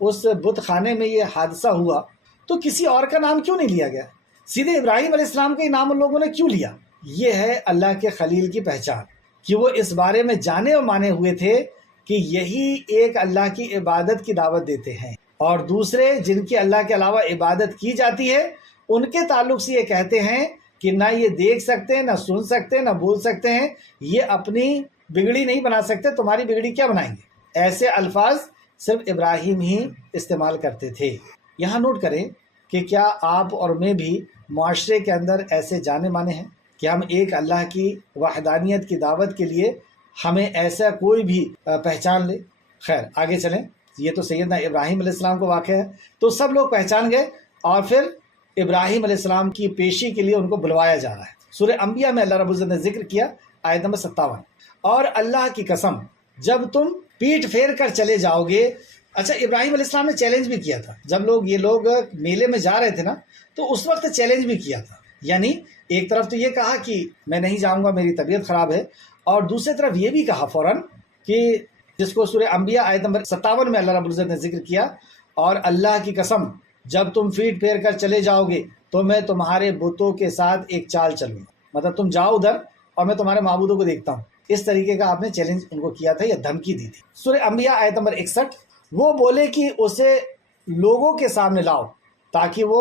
اس بت خانے میں یہ حادثہ ہوا تو کسی اور کا نام کیوں نہیں لیا گیا؟ سیدھے ابراہیم علیہ السلام کا نام ان لوگوں نے کیوں لیا؟ یہ ہے اللہ کے خلیل کی پہچان کہ وہ اس بارے میں جانے اور مانے ہوئے تھے کہ یہی ایک اللہ کی عبادت کی دعوت دیتے ہیں، اور دوسرے جن کی اللہ کے علاوہ عبادت کی جاتی ہے ان کے تعلق سے یہ کہتے ہیں کہ نہ یہ دیکھ سکتے ہیں، نہ سن سکتے ہیں، نہ بول سکتے ہیں، یہ اپنی بگڑی نہیں بنا سکتے، تمہاری بگڑی کیا بنائیں گے؟ ایسے الفاظ صرف ابراہیم ہی استعمال کرتے تھے۔ یہاں نوٹ کریں کہ کیا آپ اور میں بھی معاشرے کے اندر ایسے جانے مانے ہیں کہ ہم ایک اللہ کی وحدانیت کی دعوت کے لیے ہمیں ایسا کوئی بھی پہچان لے؟ خیر آگے چلیں، یہ تو سیدنا ابراہیم علیہ السلام کو واقعہ ہے، تو سب لوگ پہچان گئے اور پھر ابراہیم علیہ السلام کی پیشی کے لیے ان کو بلوایا جا رہا ہے۔ سورہ انبیاء میں اللہ رب العزت نے ذکر کیا آیت نمبر 57۔ اور اللہ کی قسم جب تم پیٹ پھیر کر چلے جاؤ گے۔ اچھا، ابراہیم علیہ السلام نے چیلنج بھی کیا تھا جب یہ لوگ میلے میں جا رہے تھے نا، تو اس وقت چیلنج بھی کیا تھا۔ یعنی ایک طرف تو یہ کہا کہ میں نہیں جاؤں گا، میری طبیعت خراب ہے، اور دوسری طرف یہ بھی کہا فوراً کہ جس کو سورہ انبیاء آیت نمبر 57 میں اللہ رب العزت نے ذکر کیا، اور اللہ کی قسم جب تم پیٹ پھیر کر چلے جاؤ گے تو میں تمہارے بتوں کے ساتھ ایک چال چلوں گا، مطلب تم جاؤ ادھر اور میں تمہارے معبودوں کو دیکھتا ہوں۔ اس طریقے کا آپ نے چیلنج ان کو کیا تھا یا دھمکی دی تھی۔ سورہ انبیاء آیت نمبر 61، وہ بولے کہ اسے لوگوں کے سامنے لاؤ تاکہ وہ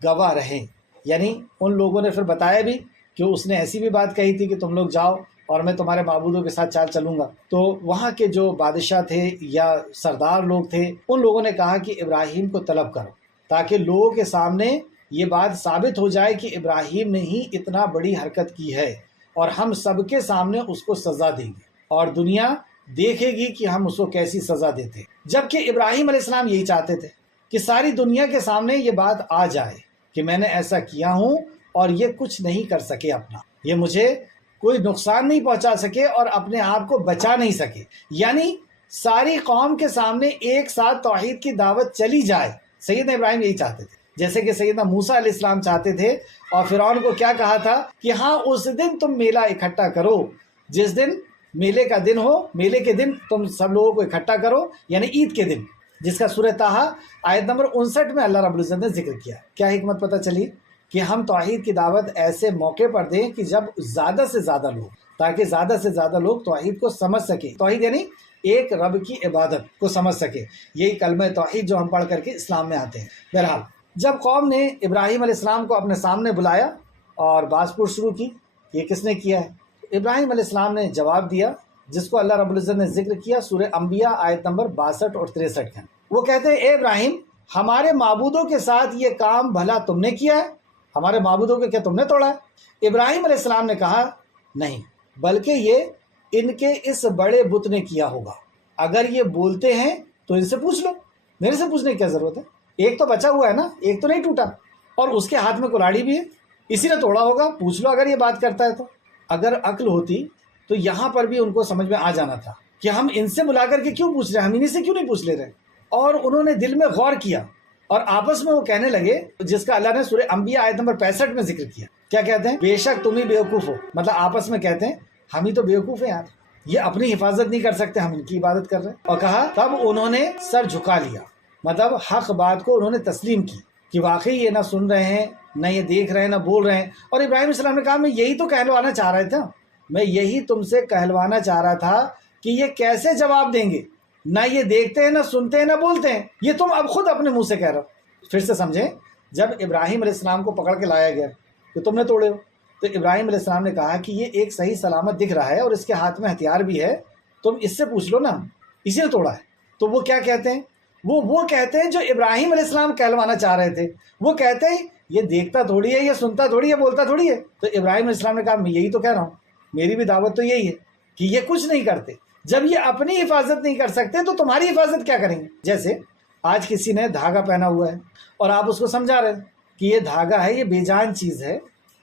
گواہ رہیں۔ یعنی ان لوگوں نے پھر بتایا بھی کہ اس نے ایسی بھی بات کہی تھی کہ تم لوگ جاؤ اور میں تمہارے معبودوں کے ساتھ چال چلوں گا۔ تو وہاں کے جو بادشاہ تھے یا سردار لوگ تھے، ان لوگوں نے کہا کہ ابراہیم کو طلب کرو تاکہ لوگوں کے سامنے یہ بات ثابت ہو جائے کہ ابراہیم نے ہی اتنا بڑی حرکت کی ہے، اور ہم سب کے سامنے اس کو سزا دیں گے اور دنیا دیکھے گی کہ ہم اس کو کیسی سزا دیتے۔ جبکہ ابراہیم علیہ السلام یہی چاہتے تھے کہ ساری دنیا کے سامنے یہ بات آ جائے کہ میں نے ایسا کیا ہوں اور یہ کچھ نہیں کر سکے اپنا، یہ مجھے کوئی نقصان نہیں پہنچا سکے اور اپنے آپ کو بچا نہیں سکے۔ یعنی ساری قوم کے سامنے ایک ساتھ توحید کی دعوت چلی جائے۔ سیدنا ابراہیم یہی چاہتے تھے، جیسے کہ سیدنا موسیٰ علیہ السلام چاہتے تھے، اور فرعون کو کیا کہا تھا کہ ہاں اس دن تم میلہ اکٹھا کرو، جس دن میلے کا دن ہو، میلے کے دن تم سب لوگوں کو اکٹھا کرو، یعنی عید کے دن، جس کا سورہ طٰہٰ آیت نمبر 59 میں اللہ رب العزت نے ذکر کیا۔ کیا حکمت پتہ چلی کہ ہم توحید کی دعوت ایسے موقع پر دیں کہ جب زیادہ سے زیادہ لوگ، تاکہ زیادہ سے زیادہ لوگ توحید کو سمجھ سکیں۔ توحید یعنی ایک رب کی عبادت کو سمجھ سکے، یہی کلمہ توحید جو ہم پڑھ کر کے اسلام میں آتے ہیں۔ بہرحال جب قوم نے ابراہیم علیہ السلام کو اپنے سامنے بلایا اور بات پوچھ شروع کی، یہ کس نے کیا ہے؟ ابراہیم علیہ السلام نے جواب دیا، جس کو اللہ رب العزت نے ذکر کیا سورہ انبیاء آیت نمبر 62 اور 63 کا۔ وہ کہتے ہیں، اے ابراہیم، ہمارے معبودوں کے ساتھ یہ کام بھلا تم نے کیا ہے؟ ہمارے معبودوں کے کیا تم نے توڑا ہے؟ ابراہیم علیہ السلام نے کہا، نہیں، بلکہ یہ ان کے اس بڑے بت نے کیا ہوگا۔ اگر یہ بولتے ہیں تو ان سے پوچھ لو، میرے سے پوچھنے کی کیا ضرورت ہے؟ ایک تو بچا ہوا ہے نا، ایک تو نہیں ٹوٹا، اور اس کے ہاتھ میں کلاڑی بھی ہے، اسی نے توڑا ہوگا، پوچھ لو اگر یہ بات کرتا ہے تو۔ اگر عقل ہوتی تو یہاں پر بھی ان کو سمجھ میں آ جانا تھا کہ ہم ان سے بلا کر کے کیوں پوچھ رہے ہیں، ہم انہیں سے کیوں نہیں پوچھ لے رہے۔ اور انہوں نے دل میں غور کیا اور آپس میں وہ کہنے لگے، جس کا اللہ نے سورہ انبیاء آیت نمبر 65 میں ذکر کیا۔ کیا کہتے ہیں؟ بے شک تم ہی بیوقوف ہو، مطلب آپس میں کہتے ہیں ہم ہی تو بیوقوف ہیں یار، یہ اپنی حفاظت نہیں کر سکتے، ہم ان کی عبادت کر رہے ہیں۔ اور کہا، تب انہوں نے سر جھکا لیا، مطلب حق بات کو انہوں نے تسلیم کی کہ واقعی یہ نہ سن رہے ہیں، نہ یہ دیکھ رہے ہیں، نہ بول رہے ہیں۔ اور ابراہیم علیہ السلام نے کہا، میں یہی تو کہلوانا چاہ رہا تھا، میں یہی تم سے کہلوانا چاہ رہا تھا کہ یہ کیسے جواب دیں گے، نہ یہ دیکھتے ہیں، نہ سنتے ہیں، نہ بولتے ہیں، یہ تم اب خود اپنے منہ سے کہہ رہے ہو۔ پھر سے سمجھیں، جب ابراہیم علیہ السلام کو پکڑ کے لایا گیا کہ تم نے توڑے ہو، تو ابراہیم علیہ السلام نے کہا کہ یہ ایک صحیح سلامت دکھ رہا ہے اور اس کے ہاتھ میں ہتھیار بھی ہے، تم اس سے پوچھ لو نا، اسی نے توڑا ہے۔ تو وہ کیا کہتے ہیں؟ وہ کہتے ہیں جو ابراہیم علیہ السلام کہلوانا چاہ رہے تھے، وہ کہتے ہیں یہ دیکھتا تھوڑی ہے، یہ سنتا تھوڑی ہے، بولتا تھوڑی ہے۔ تو ابراہیم علیہ السلام نے کہا، میں یہی تو کہہ رہا ہوں، میری بھی دعوت تو یہی ہے کہ یہ کچھ نہیں کرتے۔ جب یہ اپنی حفاظت نہیں کر سکتے تو تمہاری حفاظت کیا کریں گے؟ جیسے آج کسی نے دھاگا پہنا ہوا ہے اور آپ اس کو سمجھا رہے ہیں کہ یہ دھاگا ہے، یہ بے جان چیز ہے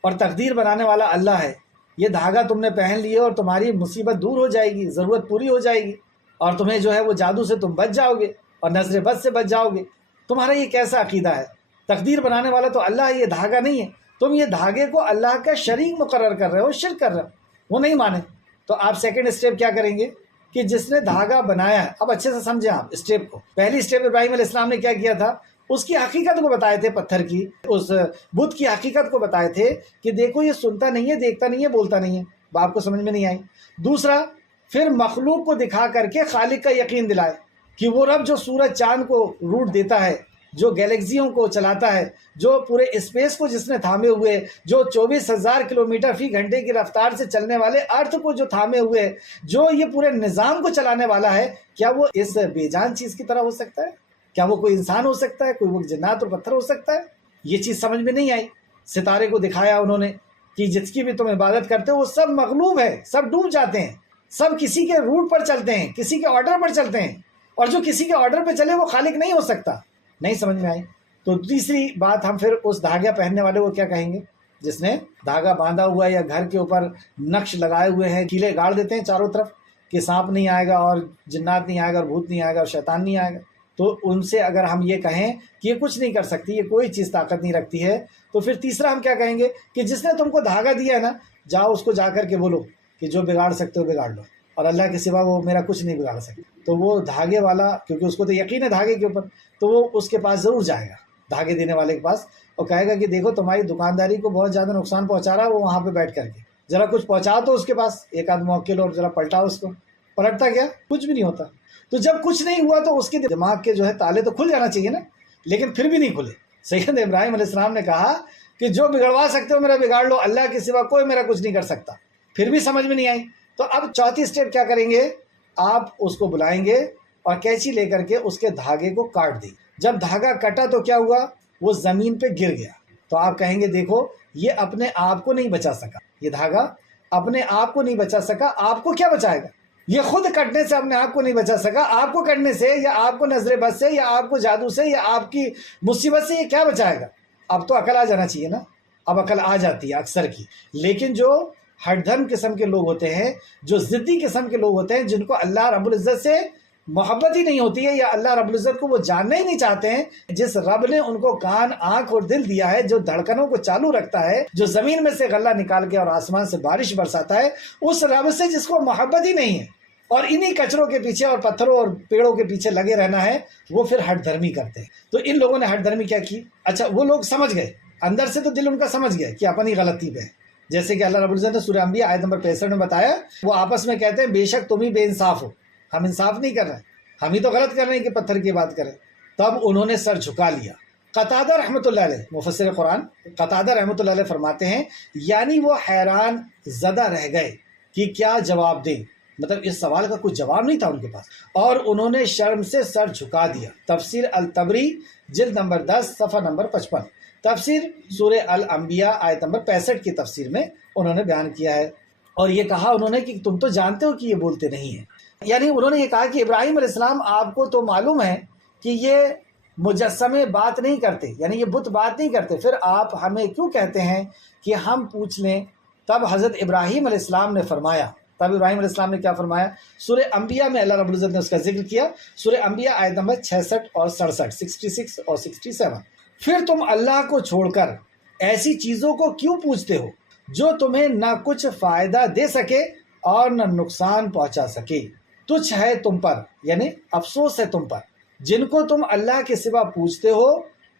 اور تقدیر بنانے والا اللہ ہے، یہ دھاگا تم نے پہن لیا اور تمہاری مصیبت دور ہو جائے گی، ضرورت پوری ہو جائے گی، اور تمہیں جو ہے وہ جادو سے تم بچ جاؤ گے اور نظر بد سے بچ جاؤ گے۔ تمہارا یہ کیسا عقیدہ ہے؟ تقدیر بنانے والا تو اللہ ہے، یہ دھاگا نہیں ہے، تم یہ دھاگے کو اللہ کا شریک مقرر کر رہے ہو، شرک کر رہے ہو۔ وہ نہیں مانے تو آپ سیکنڈ اسٹیپ کیا کریں گے کہ جس نے دھاگا بنایا ہے، اب اچھے سے سمجھیں آپ اسٹیپ کو۔ پہلی اسٹیپ ابراہیم علیہ السلام نے کیا کیا تھا؟ اس کی حقیقت کو بتائے تھے، پتھر کی، اس بت کی حقیقت کو بتائے تھے کہ دیکھو یہ سنتا نہیں ہے، دیکھتا نہیں ہے، بولتا نہیں ہے، باپ کو سمجھ میں نہیں آئی۔ دوسرا، پھر مخلوق کو دکھا کر کے خالق کا یقین دلائے کہ وہ رب جو سورج چاند کو روٹ دیتا ہے، جو گیلیکسیوں کو چلاتا ہے، جو پورے اسپیس کو جس نے تھامے ہوئے، جو 24,000 کلومیٹر فی گھنٹے کی رفتار سے چلنے والے ارتھ کو جو تھامے ہوئے، جو یہ پورے نظام کو چلانے والا ہے، کیا وہ اس بے جان چیز کی طرح ہو سکتا ہے؟ کیا وہ کوئی انسان ہو سکتا ہے؟ کوئی وہ جنات اور پتھر ہو سکتا ہے؟ یہ چیز سمجھ میں نہیں آئی۔ ستارے کو دکھایا انہوں نے کہ جس کی بھی تم عبادت کرتے ہو وہ سب مغلوب ہے، سب ڈوب جاتے ہیں، سب کسی کے روٹ پر چلتے ہیں، کسی کے آرڈر پر چلتے ہیں، اور جو کسی کے آرڈر پہ چلے وہ خالق نہیں ہو سکتا۔ نہیں سمجھ میں آئی؟ تو تیسری بات، ہم پھر اس دھاگہ پہننے والے کو کیا کہیں گے جس نے دھاگا باندھا ہوا ہے یا گھر کے اوپر نقش لگائے ہوئے ہیں، کیلے گاڑ دیتے ہیں چاروں طرف کہ سانپ نہیں آئے گا اور جنات نہیں آئے گا اور بھوت نہیں آئے گا اور شیطان نہیں آئے گا، تو ان سے اگر ہم یہ کہیں کہ یہ کچھ نہیں کر سکتی، یہ کوئی چیز طاقت نہیں رکھتی ہے، تو پھر تیسرا ہم کیا کہیں گے کہ جس نے تم کو دھاگا دیا ہے نا، جاؤ اس کو جا کر کے بولو کہ جو بگاڑ سکتے ہو بگاڑ لو، اور اللہ کے سوا وہ میرا کچھ نہیں بگاڑ سکتا۔ تو وہ دھاگے والا، کیونکہ اس کو تو یقین ہے دھاگے کے اوپر، تو وہ اس کے پاس ضرور جائے گا، دھاگے دینے والے کے پاس، اور کہے گا کہ دیکھو تمہاری دکانداری کو بہت زیادہ نقصان پہنچا رہا ہے وہ وہاں پہ بیٹھ کر کے، ذرا کچھ پہنچا تو اس کے پاس، ایک آدھ موکل اور ذرا پلٹاؤ اس کو، پلٹتا کیا، کچھ بھی نہیں ہوتا۔ تو جب کچھ نہیں ہوا تو اس کے دماغ کے جو ہے تالے تو کھل جانا چاہیے نا، لیکن پھر بھی نہیں کھلے۔ سید ابراہیم علیہ السلام نے کہا کہ جو بگڑوا سکتے ہو میرا بگاڑ لو، اللہ کے سوا کوئی میرا کچھ نہیں کر سکتا، پھر بھی سمجھ میں نہیں آئی۔ تو اب چوتھی اسٹیپ کیا کریں گے، آپ اس کو بلائیں گے اور کینچی لے کر کے اس کے دھاگے کو کاٹ دیں۔ جب دھاگا کٹا تو کیا ہوا، وہ زمین پہ گر گیا، تو آپ کہیں گے دیکھو یہ اپنے آپ کو نہیں بچا سکا، یہ دھاگا اپنے آپ کو نہیں بچا سکا، آپ کو کیا بچائے گا، یہ خود کٹنے سے اپنے آپ کو نہیں بچا سکا، آپ کو کٹنے سے یا آپ کو نظر بد سے یا آپ کو جادو سے یا آپ کی مصیبت سے یہ کیا بچائے گا۔ اب تو عقل آ جانا چاہیے نا، اب عقل آ جاتی ہے اکثر کی، لیکن جو ہٹ دھرم قسم کے لوگ ہوتے ہیں، جو ضدی قسم کے لوگ ہوتے ہیں، جن کو اللہ رب العزت سے محبت ہی نہیں ہوتی ہے یا اللہ رب العزت کو وہ جاننا ہی نہیں چاہتے ہیں، جس رب نے ان کو کان، آنکھ اور دل دیا ہے، جو دھڑکنوں کو چالو رکھتا ہے، جو زمین میں سے غلہ نکال کے اور آسمان سے بارش برساتا ہے، اس رب سے جس کو محبت ہی نہیں ہے، اور انہی کچروں کے پیچھے اور پتھروں اور پیڑوں کے پیچھے لگے رہنا ہے، وہ پھر ہٹ دھرمی کرتے ہیں۔ تو ان لوگوں نے ہٹ دھرمی کیا کی، اچھا وہ لوگ سمجھ گئے، اندر سے تو دل ان کا سمجھ گئے کہ اپنی غلطی پہ، جیسے کہ اللہ رب العزت نے سورہ انبیاء آیت نمبر 65 میں بتایا، وہ آپس میں کہتے ہیں بے شک تم ہی بے انصاف ہو، ہم انصاف نہیں کر رہے، ہم ہی تو غلط کر رہے ہیں کہ پتھر کی بات کریں۔ تب انہوں نے سر جھکا لیا۔ قتادہ رحمۃ اللہ علیہ، مفسر قرآن قتادہ رحمۃ اللہ علیہ فرماتے ہیں، یعنی وہ حیران زدہ رہ گئے کہ کیا جواب دیں، مطلب اس سوال کا کوئی جواب نہیں تھا ان کے پاس، اور انہوں نے شرم سے سر جھکا دیا۔ تفسیر الطبری جلد نمبر 10 صفحہ نمبر 55، تفسیر سورہ الانبیاء آیت نمبر 65 کی تفسیر میں انہوں نے بیان کیا ہے، اور یہ کہا انہوں نے کہ تم تو جانتے ہو کہ یہ بولتے نہیں ہیں، یعنی انہوں نے یہ کہا کہ ابراہیم علیہ السلام آپ کو تو معلوم ہے کہ یہ مجسمے بات نہیں کرتے، یعنی یہ بت بات نہیں کرتے، پھر آپ ہمیں کیوں کہتے ہیں کہ ہم پوچھ لیں۔ تب حضرت ابراہیم علیہ السلام نے فرمایا، تب ابراہیم علیہ السلام نے کیا فرمایا، سورہ انبیاء میں اللہ رب العزت نے اس کا ذکر کیا، سورہ انبیاء آیت نمبر 66 اور 67، 66 اور 67، پھر تم اللہ کو چھوڑ کر ایسی چیزوں کو کیوں پوچھتے ہو جو تمہیں نہ کچھ فائدہ دے سکے اور نہ نقصان پہنچا سکے، تجھ ہے تم پر، یعنی افسوس ہے تم پر، جن کو تم اللہ کے سوا پوچھتے ہو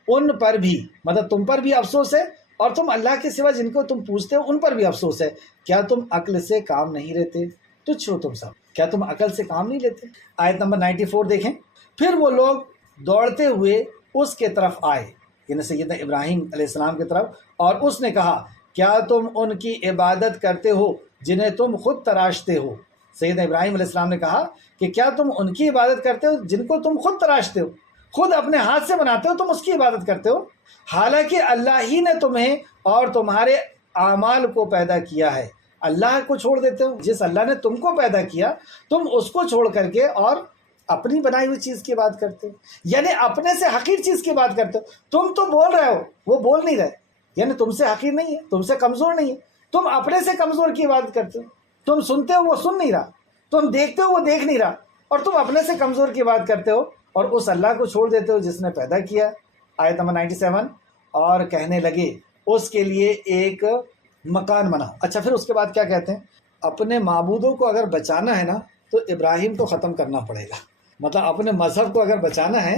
ان پر بھی، مطلب تم پر بھی افسوس ہے، اور تم اللہ کے سوا جن کو تم پوچھتے ہو ان پر بھی افسوس ہے، کیا تم عقل سے کام نہیں لیتے، تجھ ہو تم سب، کیا تم عقل سے کام نہیں لیتے۔ آیت نمبر 94 دیکھیں، پھر وہ لوگ دوڑتے ہوئے اس کے طرف آئے، یعنی سیدنا ابراہیم علیہ السلام کی طرف، اور اس نے کہا کیا تم ان کی عبادت کرتے ہو جنہیں تم خود تراشتے ہو۔ سیدنا ابراہیم علیہ السلام نے کہا کہ کیا تم ان کی عبادت کرتے ہو جن کو تم خود تراشتے ہو، خود اپنے ہاتھ سے بناتے ہو، تم اس کی عبادت کرتے ہو، حالانکہ اللہ ہی نے تمہیں اور تمہارے اعمال کو پیدا کیا ہے۔ اللہ کو چھوڑ دیتے ہو، جس اللہ نے تم کو پیدا کیا تم اس کو چھوڑ کر کے اور اپنی بنائی ہوئی چیز کی بات کرتے ہو، یعنی اپنے سے حقیر چیز کی بات کرتے ہو۔ تم تو بول رہے ہو، وہ بول نہیں رہے، یعنی تم سے حقیر نہیں ہے، تم سے کمزور نہیں ہے، تم اپنے سے کمزور کی بات کرتے ہو، تم سنتے ہو وہ سن نہیں رہا، تم دیکھتے ہو وہ دیکھ نہیں رہا، اور تم اپنے سے کمزور کی بات کرتے ہو اور اس اللہ کو چھوڑ دیتے ہو جس نے پیدا کیا۔ آیت نمبر 97، اور کہنے لگے اس کے لیے ایک مکان بناؤ۔ اچھا پھر اس کے بعد کیا کہتے ہیں، اپنے معبودوں کو اگر بچانا ہے نا تو ابراہیم کو ختم کرنا پڑے گا، مطلب اپنے مذہب کو اگر بچانا ہے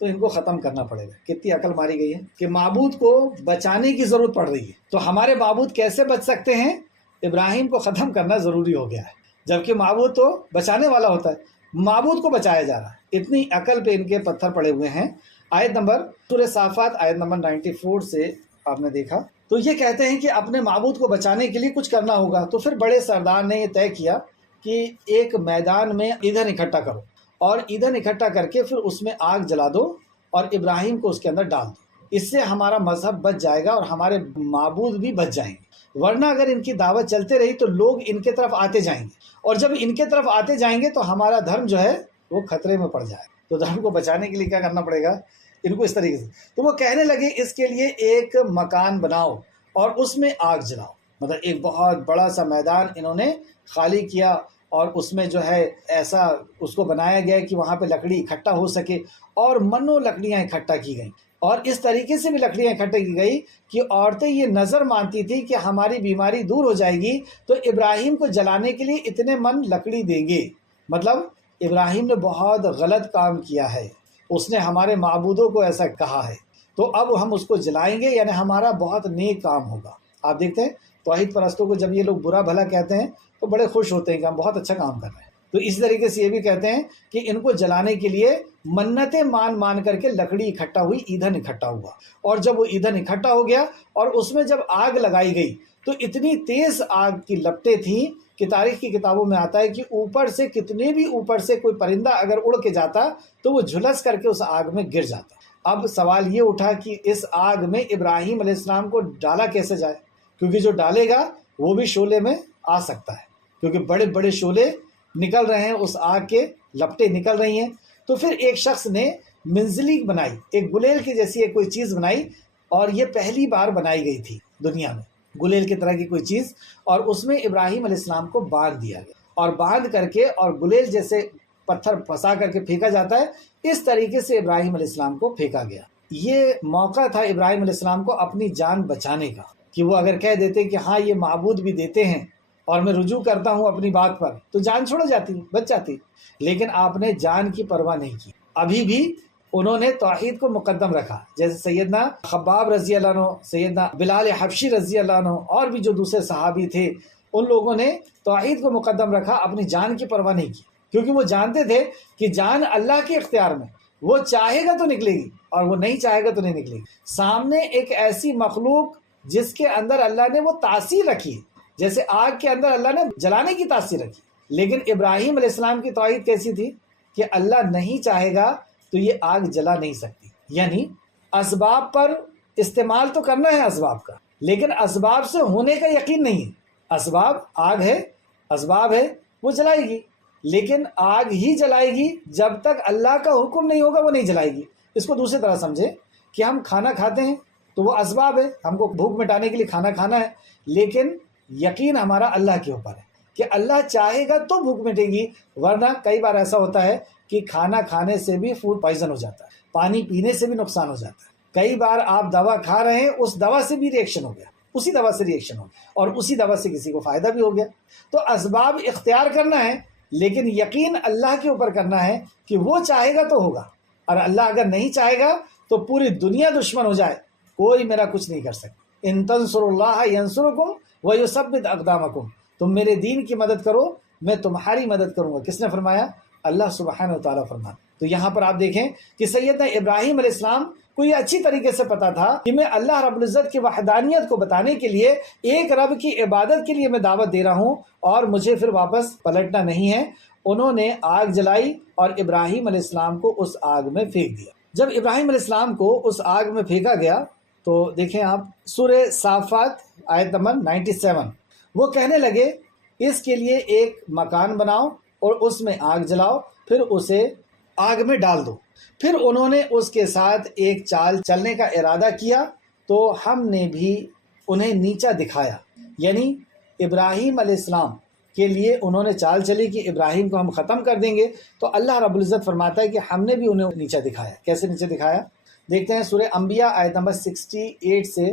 تو ان کو ختم کرنا پڑے گا۔ کتنی عقل ماری گئی ہے کہ معبود کو بچانے کی ضرورت پڑ رہی ہے، تو ہمارے معبود کیسے بچ سکتے ہیں، ابراہیم کو ختم کرنا ضروری ہو گیا ہے، جبکہ معبود تو بچانے والا ہوتا ہے، معبود کو بچایا جا رہا ہے۔ اتنی عقل پہ ان کے پتھر پڑے ہوئے ہیں۔ آیت نمبر سورہ صافات آیت نمبر 94 سے آپ نے دیکھا تو یہ کہتے ہیں کہ اپنے معبود کو بچانے کے لیے کچھ کرنا ہوگا، تو پھر بڑے سردار نے یہ طے کیا کہ ایک میدان میں ایندھن اکٹھا کرو، اور ایندھن اکٹھا کر کے پھر اس میں آگ جلا دو اور ابراہیم کو اس کے اندر ڈال دو، اس سے ہمارا مذہب بچ جائے گا اور ہمارے معبود بھی بچ جائیں گے، ورنہ اگر ان کی دعوت چلتے رہی تو لوگ ان کے طرف آتے جائیں گے، اور جب ان کے طرف آتے جائیں گے تو ہمارا دھرم جو ہے وہ خطرے میں پڑ جائے گا۔ تو دھرم کو بچانے کے لیے کیا کرنا پڑے گا ان کو، اس طریقے سے۔ تو وہ کہنے لگے اس کے لیے ایک مکان بناؤ اور اس میں آگ جلاؤ. مطلب ایک بہت بڑا سا میدان انہوں نے خالی کیا اور اس میں جو ہے ایسا اس کو بنایا گیا کہ وہاں پہ لکڑی اکٹھا ہو سکے، اور منو لکڑیاں اکٹھا کی گئیں. اور اس طریقے سے بھی لکڑیاں اکٹھا کی گئی کہ عورتیں یہ نظر مانتی تھی کہ ہماری بیماری دور ہو جائے گی تو ابراہیم کو جلانے کے لیے اتنے من لکڑی دیں گے. مطلب ابراہیم نے بہت غلط کام کیا ہے، اس نے ہمارے معبودوں کو ایسا کہا ہے، تو اب ہم اس کو جلائیں گے، یعنی ہمارا بہت نیک کام ہوگا. آپ دیکھتے ہیں توحید پرستوں کو جب یہ لوگ برا بھلا کہتے ہیں تو بڑے خوش ہوتے ہیں کہ ہم بہت اچھا کام کر رہے ہیں. تو اس طریقے سے یہ بھی کہتے ہیں کہ ان کو جلانے کے لیے منتیں مان کر کے لکڑی اکٹھا ہوئی، ایندھن اکٹھا ہوا، اور جب وہ ایندھن اکٹھا ہو گیا اور اس میں جب آگ لگائی گئی تو اتنی تیز آگ کی لپٹیں تھیں کہ تاریخ کی کتابوں میں آتا ہے کہ اوپر سے کتنے بھی اوپر سے کوئی پرندہ اگر اڑ کے جاتا تو وہ جھلس کر کے اس آگ میں گر جاتا. اب سوال یہ اٹھا کہ اس آگ میں ابراہیم علیہ السلام کو ڈالا کیسے جائے، کیونکہ جو ڈالے گا وہ بھی شعلے میں آ سکتا ہے، کیونکہ بڑے بڑے شعلے نکل رہے ہیں، اس آگ کے لپٹیں نکل رہی ہیں. تو پھر ایک شخص نے منزلی بنائی، ایک گلیل کی جیسی ایک کوئی چیز بنائی، اور یہ پہلی بار بنائی گئی تھی دنیا میں، گلیل کی طرح کی کوئی چیز، اور اس میں ابراہیم علیہ السلام کو باندھ دیا گیا، اور باندھ کر کے اور گلیل جیسے پتھر پھنسا کر کے پھینکا جاتا ہے، اس طریقے سے ابراہیم علیہ السلام کو پھینکا گیا. یہ موقع تھا ابراہیم علیہ السلام کو اپنی جان بچانے کا، کہ وہ اگر کہہ دیتے کہ ہاں یہ معبود بھی دیتے ہیں اور میں رجوع کرتا ہوں اپنی بات پر، تو جان چھوڑ جاتی، بچ جاتی. لیکن آپ نے جان کی پرواہ نہیں کی، ابھی بھی انہوں نے توحید کو مقدم رکھا. جیسے سیدنا خباب رضی اللہ عنہ، سیدنا بلال حبشی رضی اللہ عنہ، اور بھی جو دوسرے صحابی تھے، ان لوگوں نے توحید کو مقدم رکھا، اپنی جان کی پرواہ نہیں کی، کیونکہ وہ جانتے تھے کہ جان اللہ کے اختیار میں، وہ چاہے گا تو نکلے گی اور وہ نہیں چاہے گا تو نہیں نکلے گی. سامنے ایک ایسی مخلوق جس کے اندر اللہ نے وہ تاثیر رکھی ہے، جیسے آگ کے اندر اللہ نے جلانے کی تاثیر رکھی. لیکن ابراہیم علیہ السلام کی توحید کیسی تھی کہ اللہ نہیں چاہے گا تو یہ آگ جلا نہیں سکتی. یعنی اسباب پر استعمال تو کرنا ہے اسباب کا، لیکن اسباب سے ہونے کا یقین نہیں ہے. اسباب آگ ہے، اسباب ہے، وہ جلائے گی، لیکن آگ ہی جلائے گی جب تک اللہ کا حکم نہیں ہوگا وہ نہیں جلائے گی. اس کو دوسری طرح سمجھے کہ ہم کھانا کھاتے ہیں تو وہ اسباب ہے، ہم کو بھوک مٹانے کے لیے کھانا کھانا ہے، لیکن یقین ہمارا اللہ کے اوپر ہے کہ اللہ چاہے گا تو بھوک مٹے گی. ورنہ کئی بار ایسا ہوتا ہے کہ کھانا کھانے سے بھی فوڈ پوائزن ہو جاتا ہے، پانی پینے سے بھی نقصان ہو جاتا ہے. کئی بار آپ دوا کھا رہے ہیں، اس دوا سے بھی ریئیکشن ہو گیا، اسی دوا سے ریئیکشن ہو گیا، اور اسی دوا سے کسی کو فائدہ بھی ہو گیا. تو اسباب اختیار کرنا ہے، لیکن یقین اللہ کے اوپر کرنا ہے کہ وہ چاہے گا تو ہوگا، اور اللہ اگر نہیں چاہے گا تو پوری دنیا دشمن ہو جائے، کوئی میرا کچھ نہیں کر سکتا. ان تنصروا اللہ ینصرکم ویثبت اقدامکم، تم میرے دین کی مدد کرو میں تمہاری مدد کروں گا. کس نے فرمایا؟ اللہ سبحانہ وتعالیٰ فرماتا. تو یہاں پر آپ دیکھیں کہ سیدنا ابراہیم علیہ السلام کو یہ اچھی طریقے سے پتا تھا کہ میں اللہ رب العزت کی وحدانیت کو بتانے کے لیے ایک رب کی عبادت کے لیے میں دعوت دے رہا ہوں، اور مجھے پھر واپس پلٹنا نہیں ہے. انہوں نے آگ جلائی اور ابراہیم علیہ السلام کو اس آگ میں پھینک دیا. جب ابراہیم علیہ السلام کو اس آگ میں پھینکا گیا تو دیکھیں آپ سورہ صافات آیت نمبر 97، وہ کہنے لگے اس کے لیے ایک مکان بناؤ اور اس میں آگ جلاؤ، پھر اسے آگ میں ڈال دو. پھر انہوں نے اس کے ساتھ ایک چال چلنے کا ارادہ کیا تو ہم نے بھی انہیں نیچا دکھایا. یعنی ابراہیم علیہ السلام کے لیے انہوں نے چال چلی کہ ابراہیم کو ہم ختم کر دیں گے، تو اللہ رب العزت فرماتا ہے کہ ہم نے بھی انہیں نیچا دکھایا. کیسے نیچے دکھایا؟ دیکھتے ہیں سورہ انبیاء آیت نمبر 68 سے.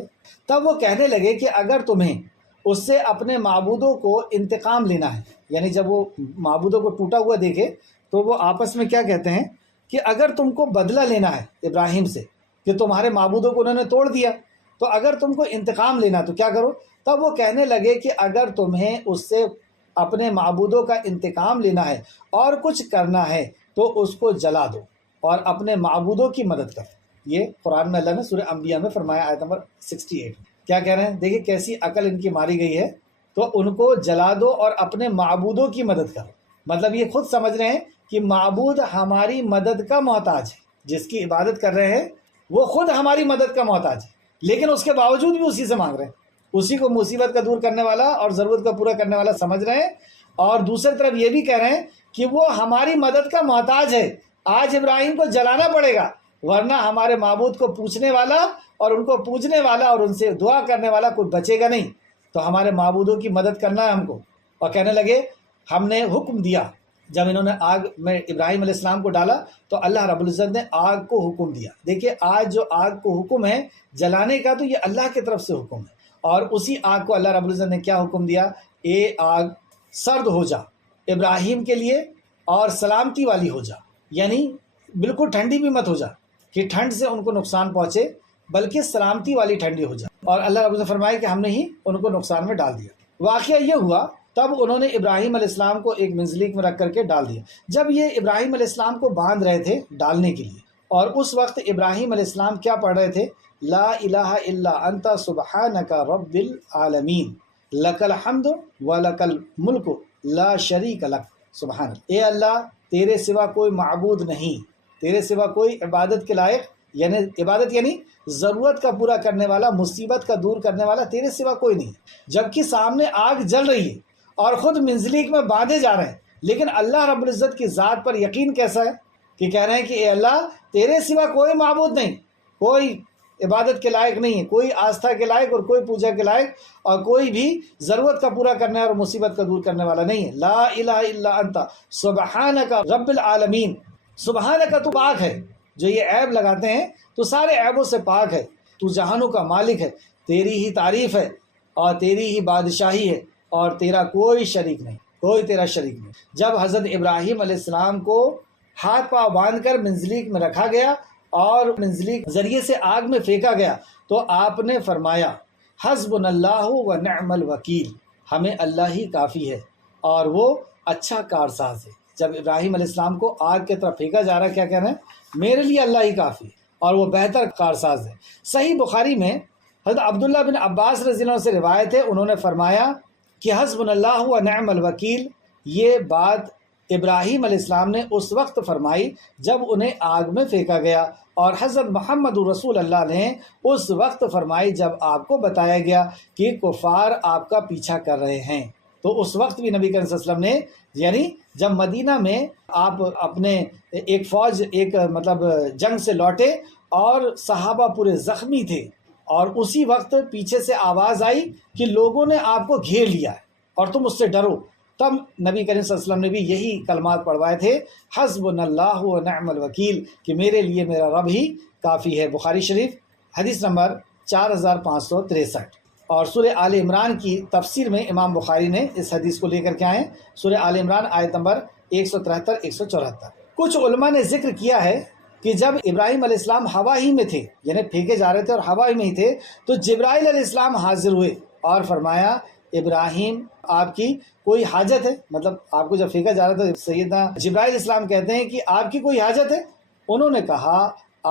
تب وہ کہنے لگے کہ اگر تمہیں اس سے اپنے معبودوں کو انتقام لینا ہے، یعنی جب وہ معبودوں کو ٹوٹا ہوا دیکھے تو وہ آپس میں کیا کہتے ہیں کہ اگر تم کو بدلہ لینا ہے ابراہیم سے کہ تمہارے معبودوں کو انہوں نے توڑ دیا، تو اگر تم کو انتقام لینا تو کیا کرو. تب وہ کہنے لگے کہ اگر تمہیں اس سے اپنے معبودوں کا انتقام لینا ہے اور کچھ کرنا ہے تو اس کو جلا دو اور اپنے معبودوں کی مدد کرو. یہ قرآن میں اللہ نے سورہ انبیاء میں فرمایا آیت نمبر 68. کیا کہہ رہے ہیں؟ دیکھیں کیسی عقل ان کی ماری گئی ہے. تو ان کو جلا دو اور اپنے معبودوں کی مدد کرو. مطلب یہ خود سمجھ رہے ہیں کہ معبود ہماری مدد کا محتاج ہے، جس کی عبادت کر رہے ہیں وہ خود ہماری مدد کا محتاج ہے، لیکن اس کے باوجود بھی اسی سے مانگ رہے ہیں، اسی کو مصیبت کا دور کرنے والا اور ضرورت کا پورا کرنے والا سمجھ رہے ہیں. اور دوسری طرف یہ بھی کہہ رہے ہیں کہ وہ ہماری مدد کا محتاج ہے، آج ابراہیم کو جلانا پڑے گا ورنہ ہمارے معبود کو پوچھنے والا اور ان کو پوجنے والا اور ان سے دعا کرنے والا کوئی بچے گا نہیں، تو ہمارے معبودوں کی مدد کرنا ہے ہم کو۔ اور کہنے لگے ہم نے حکم دیا، جب انہوں نے آگ میں ابراہیم علیہ السلام کو ڈالا تو اللہ رب العزت نے آگ کو حکم دیا۔ دیکھیے آج جو آگ کو حکم ہے جلانے کا، تو یہ اللہ کی طرف سے حکم ہے، اور اسی آگ کو اللہ رب العزت نے کیا حکم دیا، اے آگ سرد ہو جا ابراہیم کے لیے اور سلامتی والی ہو جا، یعنی بالکل ٹھنڈی بھی مت ہو جا کہ ٹھنڈ سے ان کو نقصان پہنچے، بلکہ سلامتی والی ٹھنڈی ہو جا۔ اور اللہ رب العزت نے فرمایا کہ ہم نے ہی ان کو نقصان میں ڈال دیا۔ واقعہ یہ ہوا، تب انہوں نے ابراہیم علیہ السلام کو ایک منجلک میں رکھ کر کے ڈال دیا۔ جب یہ ابراہیم علیہ السلام کو باندھ رہے تھے ڈالنے کے لیے، اور اس وقت ابراہیم علیہ السلام کیا پڑھ رہے تھے، لا الہ الا انت سبحانک رب العالمین لک الحمد ولک الملک لا شریک لک سبحان اللہ۔ اے اللہ تیرے سوا کوئی معبود نہیں، تیرے سوا کوئی عبادت کے لائق، یعنی عبادت یعنی ضرورت کا پورا کرنے والا، مصیبت کا دور کرنے والا تیرے سوا کوئی نہیں۔ جبکہ سامنے آگ جل رہی ہے اور خود منجلک میں باندھے جا رہے ہیں، لیکن اللہ رب العزت کی ذات پر یقین کیسا ہے کہ کہہ رہے ہیں کہ اے اللہ تیرے سوا کوئی معبود نہیں، کوئی عبادت کے لائق نہیں ہے، کوئی آستھا کے لائق اور کوئی پوجا کے لائق، اور کوئی بھی ضرورت کا پورا کرنے اور مصیبت کا دور کرنے والا نہیں ہے۔ لا الہ الا انت سبحانک رب العالمین، سبحانک تو پاک ہے، جو یہ عیب لگاتے ہیں تو سارے عیبوں سے پاک ہے، تو جہانوں کا مالک ہے، تیری ہی تعریف ہے اور تیری ہی بادشاہی ہے، اور تیرا کوئی شریک نہیں، کوئی تیرا شریک نہیں۔ جب حضرت ابراہیم علیہ السلام کو ہاتھ پاؤں باندھ کر منجلک میں رکھا گیا اور منجلک ذریعے سے آگ میں پھینکا گیا، تو آپ نے فرمایا حسبنا اللہ و نعم الوکیل، ہمیں اللہ ہی کافی ہے اور وہ اچھا کارساز ہے۔ جب ابراہیم علیہ السلام کو آگ کی طرف پھینکا جا رہا ہے، کیا کہنا ہے، میرے لیے اللہ ہی کافی ہے اور وہ بہتر کارساز ہے۔ صحیح بخاری میں حضرت عبداللہ بن عباس رضی اللہ عنہ سے روایت ہے، انہوں نے فرمایا کہ حسبنا اللہ و نعم الوکیل، یہ بات ابراہیم علیہ السلام نے اس وقت فرمائی جب انہیں آگ میں پھینکا گیا، اور حضرت محمد رسول اللہ نے اس وقت فرمائی جب آپ کو بتایا گیا کہ کفار آپ کا پیچھا کر رہے ہیں۔ تو اس وقت بھی نبی کریم صلی اللہ علیہ وسلم نے، یعنی جب مدینہ میں آپ اپنے ایک فوج مطلب جنگ سے لوٹے اور صحابہ پورے زخمی تھے، اور اسی وقت پیچھے سے آواز آئی کہ لوگوں نے آپ کو گھیر لیا ہے اور تم اس سے ڈرو، تب نبی کریم صلی اللہ علیہ وسلم نے بھی یہی کلمات پڑھوائے تھے، حسبنا اللہ و نعم الوکیل، کہ میرے لیے میرا رب ہی کافی ہے۔ بخاری شریف حدیث نمبر 4563۔ اور سورہ آل عمران کی تفسیر میں امام بخاری نے اس حدیث کو لے کر کے آئے، سورہ آل عمران آیت نمبر 173-174۔ کچھ علماء نے ذکر کیا ہے کہ جب ابراہیم علیہ السلام ہوا ہی میں تھے، یعنی پھینکے جا رہے تھے اور ہوا ہی میں ہی تھے، تو جبرائیل علیہ السلام حاضر ہوئے اور فرمایا ابراہیم آپ کی کوئی حاجت ہے، مطلب آپ کو جب پھینکا جا رہا تھا، سیدنا جبرائیل علیہ السلام کہتے ہیں کہ آپ کی کوئی حاجت ہے؟ انہوں نے کہا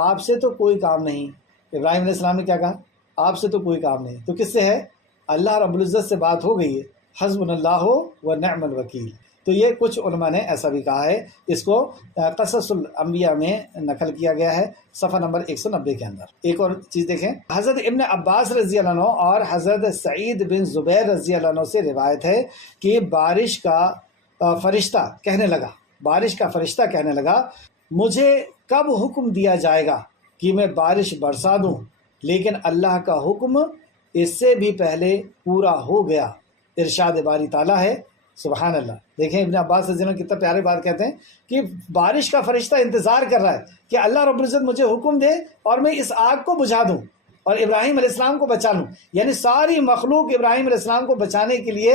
آپ سے تو کوئی کام نہیں۔ ابراہیم علیہ السلام نے کیا کہا، آپ سے تو کوئی کام نہیں، تو کس سے ہے، اللہ رب العزت سے بات ہو گئی ہے، حسبنا اللہ و نعم الوکیل۔ تو یہ کچھ علماء نے ایسا بھی کہا ہے، اس کو قصص الانبیاء میں نقل کیا گیا ہے صفحہ نمبر 190 کے اندر۔ ایک اور چیز دیکھیں، حضرت ابن عباس رضی اللہ عنہ اور حضرت سعید بن زبیر رضی اللہ عنہ سے روایت ہے کہ بارش کا فرشتہ کہنے لگا مجھے کب حکم دیا جائے گا کہ میں بارش برسا دوں، لیکن اللہ کا حکم اس سے بھی پہلے پورا ہو گیا۔ ارشاد باری تعالیٰ ہے، سبحان اللہ۔ دیکھیں ابن عباس رضی اللہ عنہ کتنا پیارے بات کہتے ہیں کہ بارش کا فرشتہ انتظار کر رہا ہے کہ اللہ رب العزت مجھے حکم دے اور میں اس آگ کو بجھا دوں اور ابراہیم علیہ السلام کو بچا لوں۔ یعنی ساری مخلوق ابراہیم علیہ السلام کو بچانے کے لیے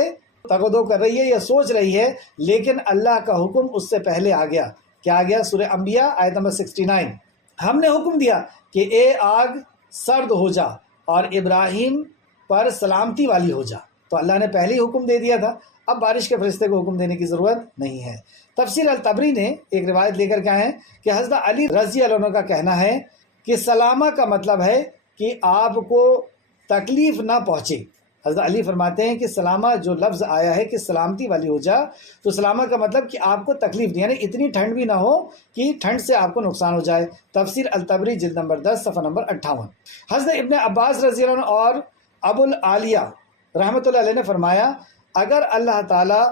تگودو کر رہی ہے یا سوچ رہی ہے، لیکن اللہ کا حکم اس سے پہلے آ گیا۔ کیا آ گیا؟ سورہ انبیاء آیت نمبر 69۔ ہم نے حکم دیا کہ اے آگ سرد ہو جا اور ابراہیم پر سلامتی والی ہو جا۔ تو اللہ نے پہلے ہی حکم دے دیا تھا، اب بارش کے فرشتے کو حکم دینے کی ضرورت نہیں ہے۔ تفسیر الطبری نے ایک روایت لے کر کے آئے ہیں کہ حضرت علی رضی اللہ عنہ کا کہنا ہے کہ سلامہ کا مطلب ہے کہ آپ کو تکلیف نہ پہنچے۔ حضرت علی فرماتے ہیں کہ سلامہ جو لفظ آیا ہے کہ سلامتی والی ہو جا، تو سلامہ کا مطلب کہ آپ کو تکلیف نہیں، یعنی اتنی ٹھنڈ بھی نہ ہو کہ ٹھنڈ سے آپ کو نقصان ہو جائے۔ تفسیر الطبری جلد نمبر 10 صفحہ نمبر 58۔ حضرت ابن عباس رضی اللہ عنہ اور ابو العالیہ رحمۃ اللہ علیہ نے فرمایا اگر اللہ تعالیٰ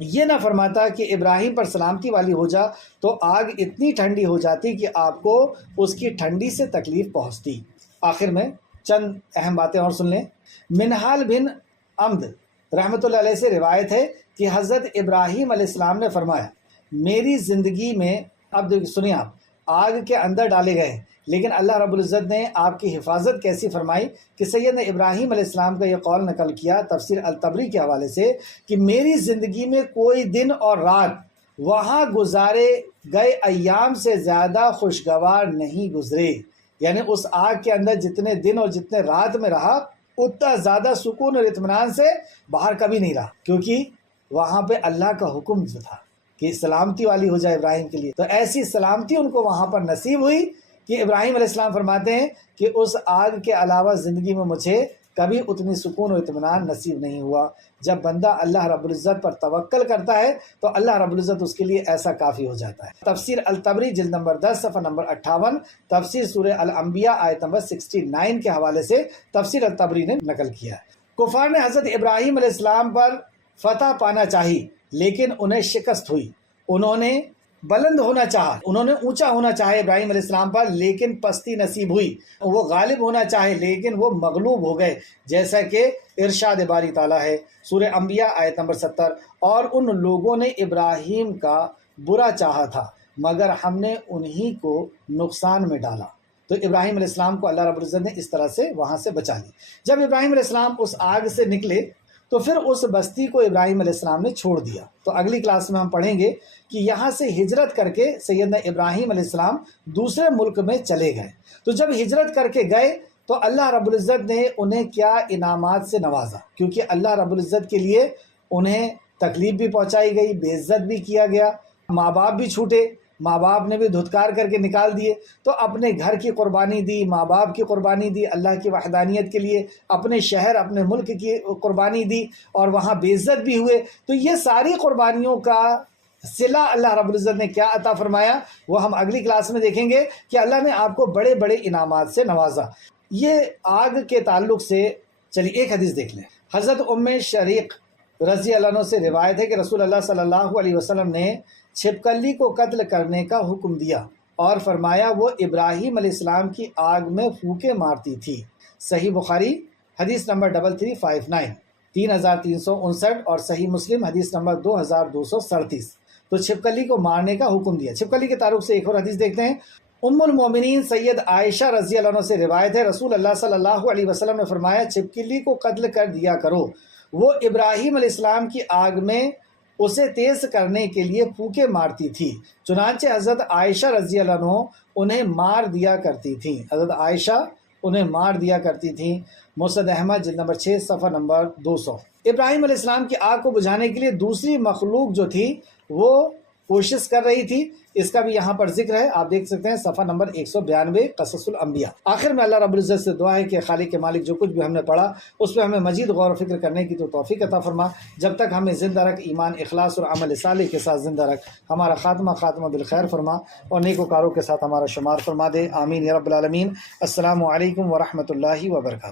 یہ نہ فرماتا کہ ابراہیم پر سلامتی والی ہو جا تو آگ اتنی ٹھنڈی ہو جاتی کہ آپ کو اس کی ٹھنڈی سے تکلیف پہنچتی۔ آخر میں چند اہم باتیں اور سن لیں۔ منہال بن عمد رحمۃ اللہ علیہ سے روایت ہے کہ حضرت ابراہیم علیہ السلام نے فرمایا، میری زندگی میں، اب سنیں آپ، آگ کے اندر ڈالے گئے لیکن اللہ رب العزت نے آپ کی حفاظت کیسی فرمائی کہ سیدنا ابراہیم علیہ السلام کا یہ قول نقل کیا تفسیر الطبری کے حوالے سے کہ میری زندگی میں کوئی دن اور رات وہاں گزارے گئے ایام سے زیادہ خوشگوار نہیں گزرے، یعنی اس آگ کے اندر جتنے دن اور جتنے رات میں رہا اتنا زیادہ سکون اور اطمینان سے باہر کبھی نہیں رہا، کیونکہ وہاں پہ اللہ کا حکم جو تھا کہ سلامتی والی ہو جائے ابراہیم کے لیے، تو ایسی سلامتی ان کو وہاں پر نصیب ہوئی کہ ابراہیم علیہ السلام فرماتے ہیں کہ اس آگ کے علاوہ زندگی میں مجھے کبھی اتنی سکون و اطمینان نصیب نہیں ہوا۔ جب بندہ اللہ رب العزت پر توکل کرتا ہے تو اللہ رب العزت اس کے لیے ایسا کافی ہو جاتا ہے۔ تفسیر الطبری جلد نمبر 10 صفحہ نمبر 58، تفسیر سورہ الانبیاء آیت نمبر 69 کے حوالے سے تفسیر الطبری نے نقل کیا ہے۔ کفار نے حضرت ابراہیم علیہ السلام پر فتح پانا چاہی لیکن انہیں شکست ہوئی، انہوں نے بلند ہونا چاہا، انہوں نے اونچا ہونا چاہے ابراہیم علیہ السلام پر لیکن پستی نصیب ہوئی، وہ غالب ہونا چاہے لیکن وہ مغلوب ہو گئے، جیسا کہ ارشاد باری تعالیٰ ہے سورہ انبیاء آیت نمبر 70، اور ان لوگوں نے ابراہیم کا برا چاہا تھا مگر ہم نے انہی کو نقصان میں ڈالا۔ تو ابراہیم علیہ السلام کو اللہ رب العزت نے اس طرح سے وہاں سے بچا لی۔ جب ابراہیم علیہ السلام اس آگ سے نکلے تو پھر اس بستی کو ابراہیم علیہ السلام نے چھوڑ دیا۔ تو اگلی کلاس میں ہم پڑھیں گے کہ یہاں سے ہجرت کر کے سیدنا ابراہیم علیہ السلام دوسرے ملک میں چلے گئے۔ تو جب ہجرت کر کے گئے تو اللہ رب العزت نے انہیں کیا انعامات سے نوازا، کیونکہ اللہ رب العزت کے لیے انہیں تکلیف بھی پہنچائی گئی، بے عزت بھی کیا گیا، ماں باپ بھی چھوٹے، ماں باپ نے بھی دھتکار کر کے نکال دیے، تو اپنے گھر کی قربانی دی، ماں باپ کی قربانی دی اللہ کی وحدانیت کے لیے، اپنے شہر اپنے ملک کی قربانی دی اور وہاں بے عزت بھی ہوئے۔ تو یہ ساری قربانیوں کا صلہ اللہ رب العزت نے کیا عطا فرمایا وہ ہم اگلی کلاس میں دیکھیں گے کہ اللہ نے آپ کو بڑے بڑے انعامات سے نوازا۔ یہ آگ کے تعلق سے چلیے ایک حدیث دیکھ لیں۔ حضرت ام شریق رضی اللہ عنہ سے روایت ہے کہ رسول اللہ صلی اللہ علیہ وسلم نے چھپکلی کو قتل کرنے کا حکم دیا اور فرمایا وہ ابراہیم علیہ السلام کی آگ میں پھونکے مارتی تھی۔ صحیح بخاری حدیث نمبر 3359 3359 اور صحیح مسلم حدیث نمبر 2237۔ تو چھپکلی کو مارنے کا حکم دیا۔ چھپکلی کے تعلق سے ایک اور حدیث دیکھتے ہیں۔ ام المومنین سید عائشہ رضی اللہ عنہ سے روایت ہے رسول اللہ صلی اللہ علیہ وسلم نے فرمایا چھپکلی کو قتل کر دیا کرو، وہ ابراہیم علیہ السلام کی آگ میں اسے تیز کرنے کے لیے پھونکے مارتی تھی، چنانچہ حضرت عائشہ رضی اللہ عنہ انہیں مار دیا کرتی تھیں، حضرت عائشہ انہیں مار دیا کرتی تھیں۔ مسند احمد جلد نمبر 6 صفحہ نمبر 200۔ ابراہیم علیہ السلام کی آگ کو بجھانے کے لیے دوسری مخلوق جو تھی وہ کوشش کر رہی تھی، اس کا بھی یہاں پر ذکر ہے، آپ دیکھ سکتے ہیں صفحہ نمبر 192 قصص الانبیاء۔ آخر میں اللہ رب العزت سے دعا ہے کہ خالق کے مالک جو کچھ بھی ہم نے پڑھا اس پہ ہمیں مزید غور و فکر کرنے کی تو توفیق عطا فرما، جب تک ہمیں زندہ رکھ، ایمان اخلاص اور عمل صالح کے ساتھ زندہ رکھ، ہمارا خاتمہ بالخیر فرما اور نیکوکاروں کے ساتھ ہمارا شمار فرما دے، آمین یا رب العالمین۔ السلام علیکم ورحمۃ اللہ وبرکاتہ۔